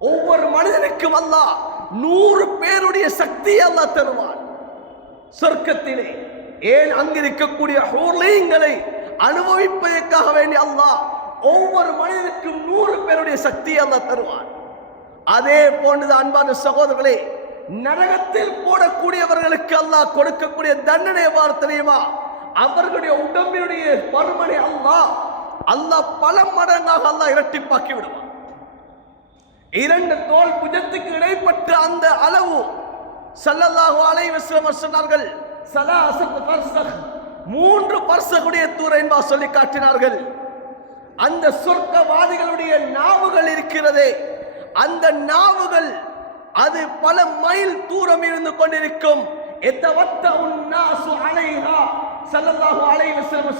ஒவ்வொரு மனிதனுக்கும் அல்லாஹ் 100 பேருடைய சக்தியை அல்லாஹ் தருவான் சொர்க்கத்திலே. ஏன் அங்கிருக்கக்கூடிய ஹூர்லீங்களை அனுபவிப்பதற்காக வேண்டி அல்லாஹ் ஒவ்வொரு மனிதனுக்கும் 100 பேருடைய சக்தியை அல்லாஹ் தருவான். அதே போன்றது அன்பான சகோதரர்களே, நரகத்தில் போடக்கூடியவர்களுக்கு அல்லாஹ் கொடுக்கக்கூடிய தண்டனை எவ்வாறு தெரியுமா? அவர்களுடைய உடம்பினுடைய பருமனை அல்லாஹ் பல மடங்காக அல்லாஹ் இரட்டிப்பாக்கி விடுவான். 2 தோல் புஜத்துக்கு இடைப்பட்ட அந்த அளவு ஸல்லல்லாஹு அலைஹி வஸல்லம் சொன்னார்கள், ஸலாஸத்து ஃபர்ஸக், 3 பர்சகுடைய தூரம் என்பா சொல்லி காட்டினார்கள். அந்த சொர்க்கவாதிகளுடைய நாவுகள் இருக்கிறதே, அந்த நாவுகள் அது பல மைல் தூரம் இருந்து கொண்டிருக்கும்.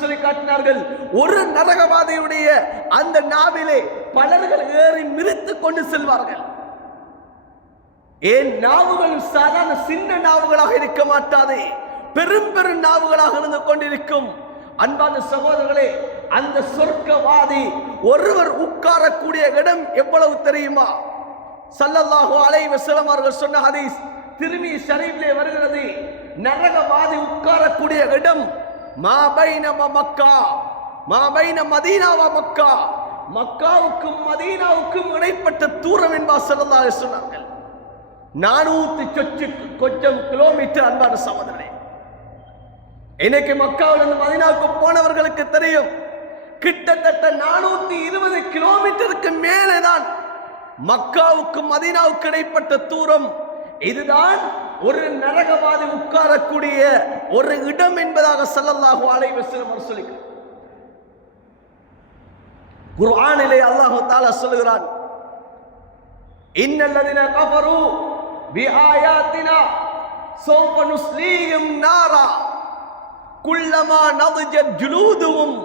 சொல்லி காட்டினார்கள், ஒரு நரகவாதியுடைய அந்த நாவிலே பலர்கள் ஏறி மிதித்து கொண்டு செல்வார்கள். ஏன் நாவுகள் சாதாரண சின்ன நாவுகளாக இருக்க மாட்டாது, பெரும் பெரும் நாவுகளாக இருந்து கொண்டிருக்கும். அன்பான சகோதரர்களே, அந்த சொர்க்கவாதி ஒருவர் உட்காரக்கூடிய இடம் எவ்வளவு தெரியுமா? ஸல்லல்லாஹு அலைஹி வஸல்லம் அவர்கள் சொன்ன ஹதீஸ் திருமி ஷரீஃபிலே வருகிறது. நரகவாதி உட்காரக்கூடிய இடம் மா பைன மக்கா, மா பைன மதீனா வ மக்கா, மக்காவுக்கும் மதீனாவுக்கும் இடைப்பட்ட தூரம் என்பா ஸல்லல்லாஹு அலைஹி சொன்னார்கள். 400 கொஞ்சம் கிலோமீட்டர். அன்பான சகோதரர்களே, இன்னைக்கு மக்காவிலிருந்து மதீனாவுக்கு போனவர்களுக்கு தெரியும், கிட்டத்தட்ட 420 கிலோமீட்டருக்கு மேலே தான் மக்காவுக்கும் மதீனாவுக்கு இடைப்பட்ட தூரம். இதுதான் ஒரு நரகவாதி உட்காரக்கூடிய ஒரு இடம் என்பதாக ஸல்லல்லாஹு அலைஹி வஸல்லம் சொல்லுகிறார். குர்ஆனிலே அல்லாஹ் தஆலா சொல்கிறான், இன்னல்லதீன கஃபரு பிஆயாத்தினா ஸௌஃப நுஸ்லீஹிம் நாரா குல்லமா நضجت ஜுலூதுஹும்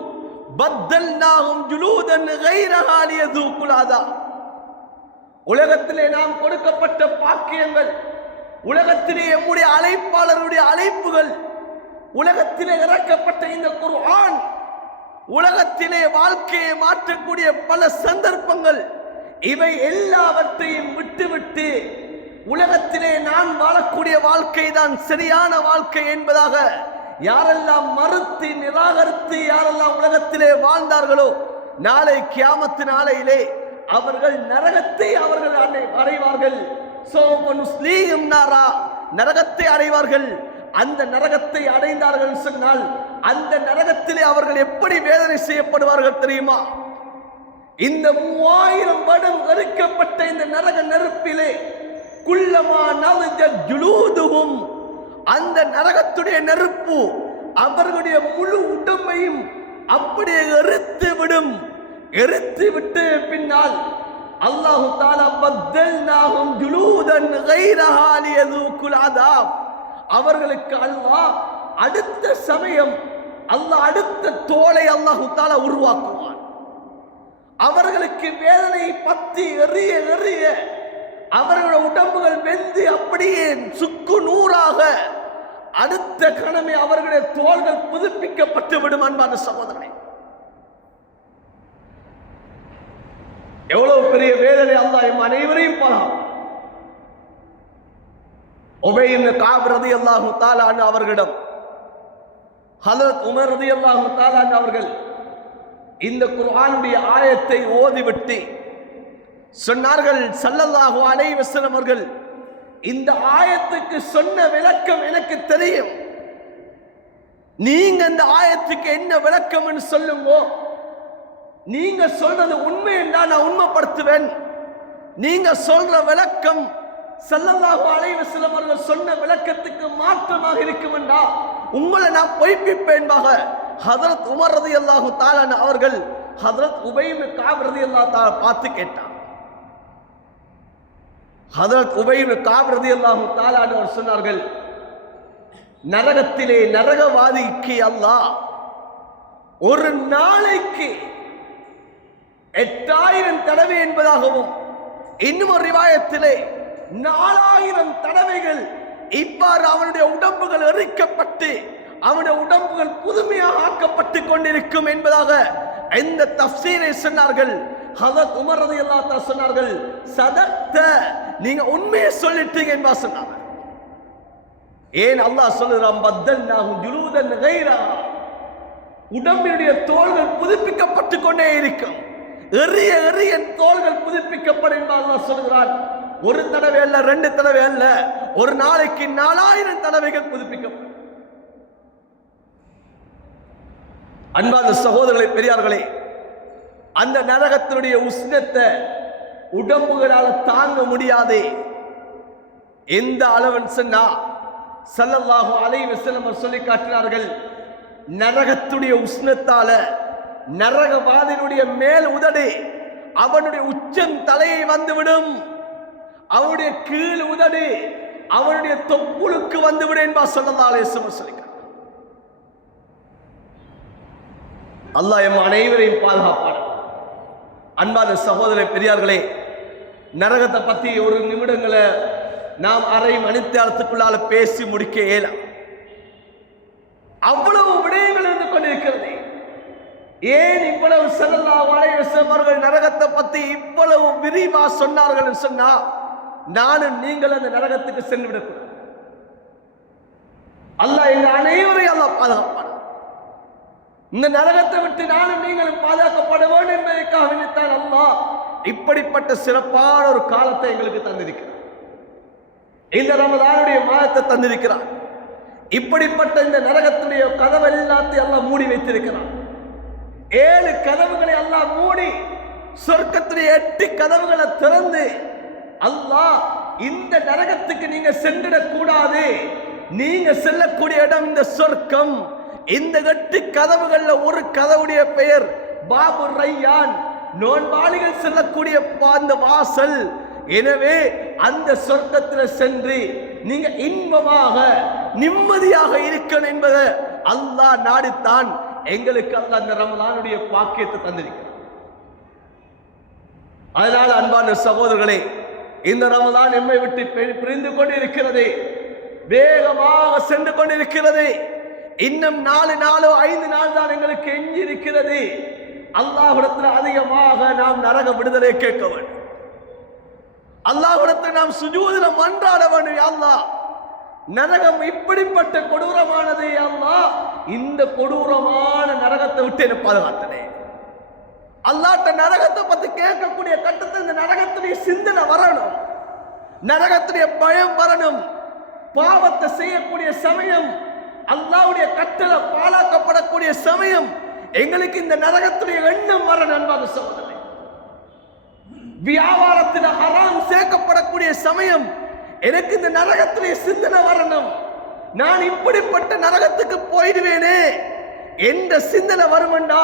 பத்தல்நாஹும் ஜுலூதன் கைரஹா லியذوقுல் அஸாப். உலகத்திலே நாம் கொடுக்கப்பட்ட பாக்கியங்கள், உலகத்திலே நம்முடைய அழைப்பாளருடைய அழைப்புகள், உலகத்திலே இறக்கப்பட்ட இந்த குர்ஆன், உலகத்திலே வாழ்க்கையை மாற்றக்கூடிய பல சந்தர்ப்பங்கள், இவை எல்லாவற்றையும் விட்டுவிட்டு உலகத்திலே நான் வாழக்கூடிய வாழ்க்கை தான் சரியான வாழ்க்கை என்பதாக யாரெல்லாம் மறுத்து நிராகரித்து யாரெல்லாம் உலகத்திலே வாழ்ந்தார்களோ, நாளை கியாமத்து நாளையிலே அவர்கள் நரகத்தை அவர்கள் அடைவார்கள். நரகத்தை அடைவார்கள். அந்த நரகத்தை அடைந்தார்கள் சொன்னால் அந்த நரகத்திலே அவர்கள் எப்படி வேதனை செய்யப்படுவார்கள் தெரியுமா? இந்த 3000 வருடம் எரிக்கப்பட்ட இந்த நரக நெருப்பிலே குல்லமா நضجت ஜுலூதுஹும், அந்த நரகத்துடைய நெருப்பு அவர்களுடைய முழு உடம்பையும் அப்படியே எரித்து விடும். எரித்து விட்டு பின்னால் அல்லாஹ் தஆலா பத்தல்நாஹும் ஜுலூதன் கைரஹா லியذوقுல் அஸாப், அவர்களுக்கு அல்லாஹ் அடுத்த சமயம் அல்லாஹ் அடுத்த தோலை அல்லாஹ் தஆலா உருவாக்குவான். அவர்களுக்கு வேதனை பத்தி எரிய எரிய அவர்களுடைய உடம்புகள் வெந்து அப்படியே சுக்கு நூறாக அடுத்த கணமே அவர்களுடைய தோள்கள் புதுப்பிக்கப்பட்டு விடும். அன்பான சகோதரனே, எவ்வளவு பெரிய வேதனை அல்லாஹ் எம் அனைவரையும் பாராம். உபை இப்னு கஅப் ரலியல்லாஹு தஆலா அன்ஹு அவர்களிடம் ஹஜ்ரத் உமர் ரலியல்லாஹு தஆலா அன்ஹு அவர்கள் இந்த குர்ஆனுடைய ஆயத்தை ஓதிவிட்டு சொன்னார்கள், ஸல்லல்லாஹு அலைஹி வஸல்லம் அவர்கள் இந்த ஆயத்துக்கு சொன்ன விளக்கம் எனக்கு தெரியும், நீங்க இந்த ஆயத்துக்கு என்ன விளக்கம்னு சொல்லுங்க, நீங்க சொல்றது உண்மை என்றால் நான் உண்மைப்படுத்துவேன், நீங்க சொல்ற விளக்கம் ஸல்லல்லாஹு அலைஹி வஸல்லம் அவர்கள் சொன்ன விளக்கத்துக்கு மாற்றமாக இருக்கும் என்றால் உங்களை நான் பொய்ப்பிப்பேன். ஹஜ்ரத் உமர் ரலியல்லாஹு தஆலா அவர்கள் ஹஜ்ரத் உபை இப்னு கஅப் ரலியல்லாஹு தஆலா பார்த்து கேட்டார், ஹதரத் உபை இப்னு கஅப் ரலியல்லாஹு தஆலா அவர் சொன்னார்கள், நரகத்திலே நரகவாதிக்கு அல்லாஹ் ஒரு நாளைக்கு 8000 தடவை என்பதாகவும், இன்னும் ஒரு ரிவாயத்திலே 4000 தடவைகள் இவ்வாறு அவனுடைய உடம்புகள் எரிக்கப்பட்டு அவனுடைய உடம்புகள் புதுமையாக ஆக்கப்பட்டு கொண்டிருக்கும் என்பதாக இந்த தஃப்சீரை சொன்னார்கள். ஹதரத் உமர் ரலியல்லாஹு தஆலா சொன்னார்கள், சதக்த, நீங்க உண்மையை சொல்லிட்டீங்க என்பா சொன்னாங்க. ஏன் அல்லாஹ் சொல்லுறான், பத்தல்நாஹு ஜுலூதன் கைரா, உடம்பினுடைய தோள்கள் புதுப்பிக்கப்பட்டு கொண்டே இருக்கும். எரிய எரிய தோள்கள் புதுப்பிக்கப்படும் என்பா அல்லாஹ் சொல்லுகிறான். ஒரு தடவை அல்ல, 2 தடவை அல்ல, ஒரு நாளைக்கு 4000 தடவைகள் புதுப்பிக்கப்படும். அன்பான சகோதரர்களே, பெரியார்களே, அந்த நரகத்தினுடைய உஷ்ணத்தை உடம்புகளால் தாங்க முடியாதே. எந்த அளவன் சொன்னா ஸல்லல்லாஹு அலைஹி வஸல்லம் சொல்லி காட்டினார்கள், நரகத்துடைய உஷ்ணத்தால நரகவாதினுடைய மேல் உதடு அவனுடைய உச்சம் தலையை வந்துவிடும், அவனுடைய கீழ் உதடு அவனுடைய தொப்புளுக்கு வந்துவிடும் என்பா ஸல்லல்லாஹு அலைஹி வஸல்லம் சொல்லி. அல்லாஹ் எம் அனைவரையும் பாதுகாப்பார். அன்பான சகோதர பெரியார்களே, நரகத்தை பத்தி ஒரு நிமிடங்களை நாம் அரை மணித்தியாலத்துக்குள்ளால பேசி முடிக்க இயலாம். அவ்வளவு விடயங்கள் இருந்து கொண்டிருக்கிறது. ஏன் இவ்வளவு ஸல்லல்லாஹு அலைஹி வஸல்லம் அவர்கள் நரகத்தை பத்தி இவ்வளவு விரிவா சொன்னார்கள் சொன்னா, நானும் நீங்கள் அந்த நரகத்துக்கு சென்று விடக்கூடாது. அல்லாஹ் எங்க அனைவரையும் அல்லாஹ் பாதுகாப்பார். இந்த நரகத்தை விட்டு நானும் நீங்களும் பாதுகாக்கப்பட வேண்டும் என்பதற்காக நினைத்தான் அல்லாஹ் இப்படிப்பட்ட சிறப்பான ஒரு காலத்தை எங்களுக்கு தந்திருக்கிறார். இந்த ரமதானுடைய மாதத்தை தந்திருக்கிறார். இப்படிப்பட்ட இந்த நரகத்துடைய கதவு எல்லாத்தையும் அல்லாஹ் மூடி வைத்திருக்கிறார். 7 கதவுகளை அல்லாஹ் மூடி சொர்க்கத்துடைய 8 கதவுகளை திறந்து, அல்லாஹ் இந்த நரகத்துக்கு நீங்க சென்றிடக் கூடாது, நீங்க செல்லக்கூடிய இடம் இந்த சொர்க்கம். இந்த 8 கதவுகள்ல ஒரு கதவுடைய பெயர் பாபு ரையான், நோன்பாளிகள் செல்லக்கூடிய அந்த வாசல். எனவே அந்த சொர்க்கத்தில் சென்று நீங்க இன்பமாக நிம்மதியாக இருக்கணும் என்பதை அல்லாஹ் நாடித்தான் எங்களுக்கு அல்லாஹ் இந்த ரமலானுடைய பாக்கியத்தை தந்திருக்கிறார். அதனால அன்பான சகோதரர்களே, இந்த ரமலான் எம்மை விட்டு பிரிந்து கொண்டிருக்கிறது, வேகமாக சென்று கொண்டிருக்கிறது. இன்னும் 4 நாளோ 5 நாள் தான் எங்களுக்கு எஞ்சி இருக்கிறது. அல்லாஹ்விடத்தில் அதிகமாக நாம் நரக விடுதலை கேட்க வேண்டும். அல்லாஹ்விடத்தில் நாம் சுஜூதில் மன்றாட வேண்டும். யா அல்லாஹ், நரகம் இப்படிப்பட்ட கொடூரமானது, யா அல்லாஹ், இந்த கொடூரமான நரகத்தை விட்டு என்ன பாதுகாத்தனே. அல்லாஹ்ட்ட நரகத்தை பத்தி கேட்கக்கூடிய கட்டத்தில் இந்த நரகத்துடைய சிந்தனை வரணும், நரகத்துடைய பயம் வரணும். பாவத்தை செய்யக்கூடிய சமயம், அல்லாஹ்வுடைய கட்டளை பாழாக்கப்படக்கூடிய சமயம், எங்களுக்கு இந்த நரகத்துடைய எண்ணம் வர. அன்பான சகோதரர்களே, வியாபாரத்தில் ஹராம் சேர்க்கப்படக்கூடிய சமயம் எனக்கு இந்த நரகத்துடைய சிந்தனை வரணும். நான் இப்படிப்பட்ட நரகத்துக்கு போயிடுவேனே என்ற சிந்தனை வருமண்டா,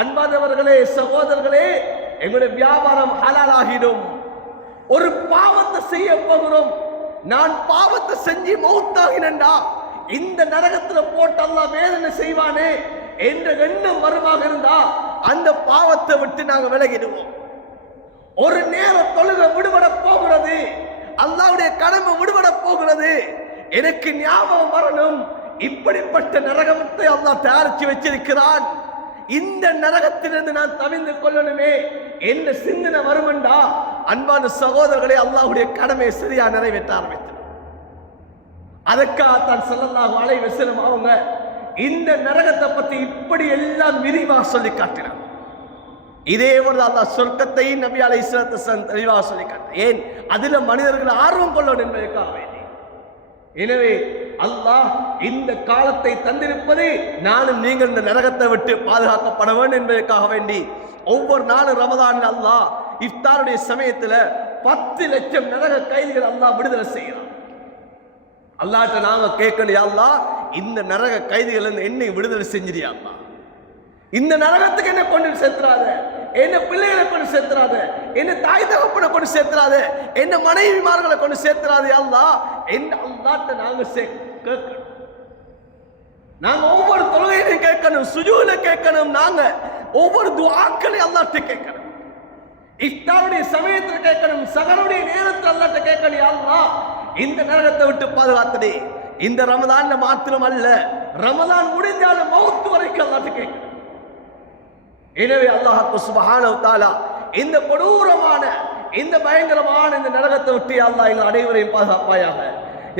அன்பானவர்களே சகோதரர்களே, எங்களுடைய வியாபாரம் ஹலால் ஆகிடும். ஒரு பாவத்தை செய்ய போகிறோம், நான் பாவத்தை செஞ்சு மௌத்தாகினேன்டா, இந்த நரகத்துல போட்டு அல்லாஹ் வேதனை செய்வானே என்ற எண்ணம் வருமாக இருந்தா அந்த பாவத்தை விட்டு நாங்க விலகிடுவோம். ஒரு நேரம் தொழுகை விடுபட போகிறது, அல்லாஹ்வுடைய கடமை விடுபட போகிறது, எனக்கு ஞாபகம் வரணும், இப்படிப்பட்ட நரகத்தை அல்லாஹ் தயாரிச்சு வச்சிருக்கிறான், இந்த நரகத்திலிருந்து நான் தவிர்த்து கொள்ளணுமே என்ற சிந்தனை வருமெண்டா, அன்பான சகோதரர்களே, அல்லாஹ்வுடைய கடமையை சரியா நிறைவேற்ற ஆரம்பித்தார். அதற்காகத்தான் ஸல்லல்லாஹு அலைஹி வஸல்லம் அவங்க இந்த நரகத்தை பத்தி இப்படி எல்லாம் விரிவா சொல்லி காட்டினார். இதே போல அல்லாஹ் சொர்க்கத்தையும் நபி அலைஹிஸ்ஸலாத்து வஸலாம் தெளிவாக சொல்லி காட்டினார். ஏன்? அதுல மனிதர்கள் ஆர்வம் கொள்ளணும் என்பதற்காக வேண்டி. எனவே அல்லாஹ் இந்த காலத்தை தந்திருப்பது நானும் நீங்கள் இந்த நரகத்தை விட்டு பாதுகாக்கப்பட வேண்டும் என்பதற்காக வேண்டி ஒவ்வொரு நாளும் ரமதான் அல்லாஹ் இஃப்தாருடைய சமயத்துல 10 லட்சம் நரக கைதிகள் அல்லாஹ் விடுதலை செய்யறான். அல்லாஹ்ட்ட நாங்க கேட்கணும், யா அல்லாஹ், இந்த நரக கைதிகள் என்னை விடுதலை செஞ்சிரியா அல்லாஹ், இந்த நரகத்துக்கு என்ன கொண்டு சேர்த்துறாத, என்ன பிள்ளைகளை கொண்டு சேர்த்துறாத, என்ன தாய் தகப்பனை கொண்டு சேர்த்துறாத, என்ன மனைவிமார்களை கொண்டு சேர்த்துறாது. அல்லாஹ் என்ன அல்லாஹ்ட்ட நாங்க கேட்கணும். நாங்க ஒவ்வொரு தொழுகையிலையும் கேட்கணும், சுஜூல கேட்கணும், நாங்க ஒவ்வொரு துஆக்களையும் அல்லாஹ்ட்ட கேட்கணும். இஃப்தாருடைய சமயத்தில் கேட்கணும், சகருடைய நேரத்தில் அல்லாஹ்ட்ட கேட்கணும். யா அல்லாஹ் இந்த நரகத்தை விட்டு பாதுகாத்ததே. இந்த ரமதான்ல மாத்திரம் அல்ல, ரமதான் முடிந்தாலும் மௌத் வரைக்கும் அல்லாஹ்ட்ட கேட்கணும். எனவே அல்லாஹ் சுப்ஹானஹு வ தஆலா இந்த கொடூரமான இந்த பயங்கரமான இந்த நரகத்தை விட்டு யா அல்லாஹ் எங்கள் அனைவரையும் பாதுகாப்பாயாக.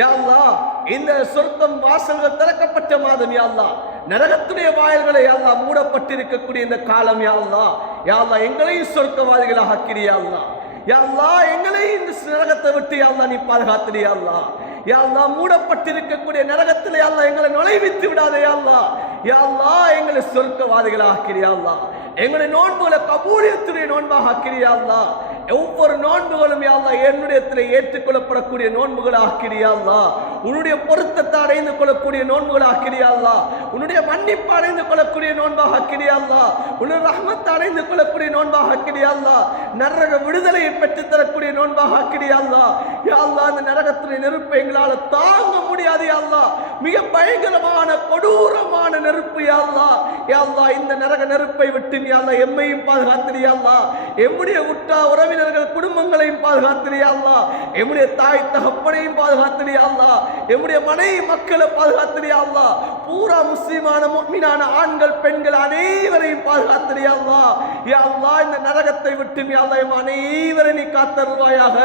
யா அல்லாஹ் இந்த சொர்க்கம் வாசல்கள் திறக்கப்பட்ட மாதம் யா அல்லாஹ், நரகத்துடைய வாயில்களை யா அல்லாஹ் மூடப்பட்டிருக்கக்கூடிய இந்த காலம் யா அல்லாஹ், யா அல்லாஹ் எங்களையும் சொர்க்கவாதிகளாக ஆக்கிறியா அல்லாஹ். யா அல்லாஹ் எங்களையும் இந்த நரகத்தை விட்டு யா அல்லாஹ் நீ பாதுகாத்திரியா அல்லாஹ். யா அல்லாஹ் மூடப்பட்டிருக்கக்கூடிய நரகத்தில் யா அல்லாஹ் எங்களை நுழைவித்து விடாதே யா அல்லாஹ். யா அல்லாஹ் எங்களை சொர்க்கவாதிகளாக ஆக்கிறியா அல்லாஹ். எங்களை நோன்புகளை கபூலியத்துடைய நோன்பாக ஆக்கிறியா அல்லாஹ். ஒவ்வொரு நோன்புகளும் யா அல்லாஹ் என்னுடையத்தில் ஏற்றுக்கொள்ளப்படக்கூடிய நோன்புகளை ஆக்கிறியா அல்லாஹ். உன்னுடைய பொருத்தத்தை அடைந்து கொள்ளக்கூடிய நோன்புகளை ஆக்கிறியா அல்லாஹ். உன்னுடைய மன்னிப்பு அடைந்து கொள்ளக்கூடிய நோன்பாக ஆக்கிறியா அல்லாஹ். உன்னுடைய ரஹ்மத்தை அடைந்து கொள்ளக்கூடிய நோன்பாக ஆக்கிறியா அல்லாஹ். நரக விடுதலையை பெற்றுத் தரக்கூடிய நோன்பாக ஆக்கிறியா அல்லாஹ். யா அல்லாஹ் அந்த நரகத்துடைய நெருப்பை எங்களால் தாங்க முடியாது யா அல்லாஹ். மிக பயங்கரமான கொடூரமான நெருப்பு யா அல்லாஹ். யா அல்லாஹ் இந்த நரக நெருப்பை விட்டு யா அல்லாஹ் எம்மையும் பாதுகாத்திரியா அல்லாஹ். எம்முடைய உற்றா உறவினர்கள் குடும்பங்களையும் பாதுகாத்திரியா அல்லாஹ். எம்முடைய தாய் தகப்பனையும் பாதுகாத்திரியா அல்லாஹ். எம்முடைய மனைவி மக்களை பாதுகாத்திரியா அல்லாஹ். பூரா முஸ்லிமான முஃமினான ஆண்கள் பெண்கள் அனைவரையும் பாதுகாத்திரியா அல்லாஹ். யா அல்லாஹ் இந்த நரகத்தை விட்டு யா அல்லாஹ் எம் அனைவரை நீ காத்தருள்வாயாக.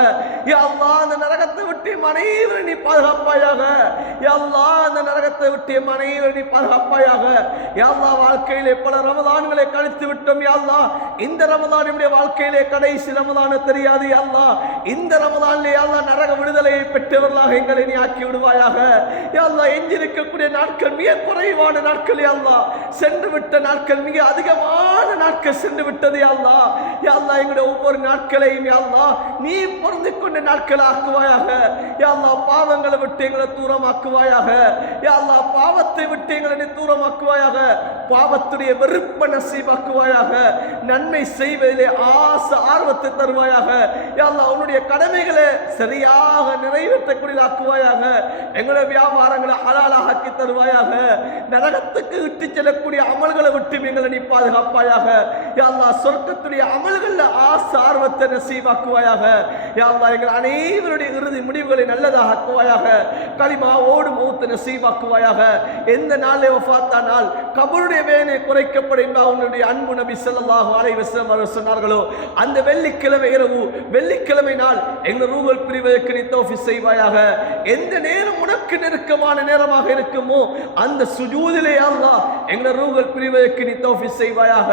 யா அல்லாஹ் அந்த நரகத்தை விட்டு எம் அனைவரை நீ பாதுகாப்பாயாக. யா அல்லாஹ் அந்த நரகத்தை விட்டு எம் அனைவரை நீ பாதுகாப்பாயாக. யா அல்லாஹ் வாழ்க்கையிலே பல ரமதான்களை கழித்து விட்டோம் யா அல்லாஹ். இந்த ரமதான் நம்முடைய வாழ்க்கையிலே கடைசி ரமதான தெரியாது யா அல்லாஹ். இந்த ரமதானிலே யா அல்லாஹ் நரக விடுதலையை பெற்றவர்களாக எங்களை நீ ஆக்கி விடுவாயாக. யா அல்லாஹ் எஞ்சிருக்கக்கூடிய நாட்கள் மிக குறைவான நாட்கள் யா அல்லாஹ். சென்று விட்ட நாட்கள் மிக அதிகமான நாட்கள் சென்று விட்டது யா அல்லாஹ். யா அல்லாஹ் எங்களுடைய ஒவ்வொரு நாட்களையும் யா அல்லாஹ் நீ பொருந்து கொண்ட நாட்கள் ஆக்குவாயாக. யா அல்லாஹ் பாவங்களை விட்டு எங்களை தூரமாக்குவாயாக. யா அல்லாஹ் பாவத்தை விட்டு எங்களை நீ தூரமாக்குவாயாக. பாவத்துடைய வெறுப்பை நசீபாக்குவாயாக. நன்மை செய்வதிலே ஆர்வத்தை தருவாயாக. யா அல்லாஹ் உன்னுடைய கடமைகளை சரியாக நிறைவேற்றக்கூடியதாக்குவாயாக. எங்களுடைய வியாபாரங்களை ஹலாலாக ஆக்கி தருவாயாக. நரகத்துக்கு இட்டு செல்லக்கூடிய அமல்களை விட்டு எங்களை நீ பாதுகாப்பாயாக. யா அல்லாஹ் சொர்க்கத்துடைய அமல்கள் ஆர்வத்தை நசீபாக்குவாயாக. யா அல்லாஹ் எங்கள் அனைவருடைய இறுதி முடிவுகளை நல்லதாக ஆக்குவாயாக. கலிமாவோடு மௌத்தை நசீபாக்குவாயாக. எந்த நாளே வஃபாத்தானால் கபருடைய வேலை குறைக்கப்படும் உன்னுடைய அன்பு நபி ஸல்லல்லாஹு அலைஹி வஸல்லம் அவர்கள் சொன்னார்களோ அந்த வெள்ளிக்கிழமை இரவு வெள்ளிக்கிழமை நாள் எங்கள் ரூஹல் பிரிவதற்கு நீ தௌஃபீக் செய்வாயாக. எந்த நேரம் உனக்கு நெருக்கமான நேரமாக இருக்குமோ அந்த சுஜூதிலே அல்லாஹ் எங்கள் ரூஹல் பிரிவதற்கு நீ தௌஃபீக் செய்வாயாக.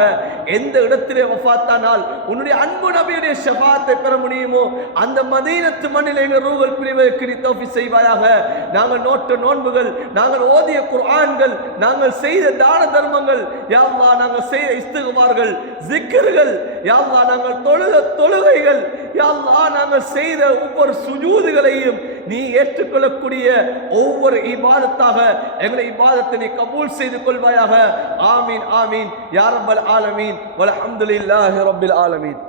எந்த இடத்திலே வஃபாத்தானால் உன்னுடைய அன்பு நபியுடைய ஷஃபாத்தை பெற முடியுமோ அந்த மதீனத்து மண்ணில் எங்கள் ரூஹல் பிரிவதற்கு நீ தௌஃபீக் செய்வாயாக. நாங்கள் நோட்ட நோன்புகள், நாங்கள் ஓதிய குர்ஆன்கள், நாங்கள் செய்த தான தர்மங்கள், யா அல்லாஹ் நாங்கள் செய்த இஸ்திக்பார்கள், ஜிக்ர்கள், யா அல்லாஹ் நாங்கள் தொழுத தொழுகைகள், யா அல்லாஹ் நாங்கள் செய்த ஒவ்வொரு சுஜூதுகளையும் நீ ஏற்றுக்கொள்ளக்கூடிய ஒவ்வொரு இபாதத்தாக எங்களை இபாதத்தை நீ கபூல் செய்து கொள்வாயாக. ஆமீன் ஆமீன் யா ரப்பல் ஆலமீன் வல்ஹம்துலில்லாஹி ரப்பில் ஆலமீன்.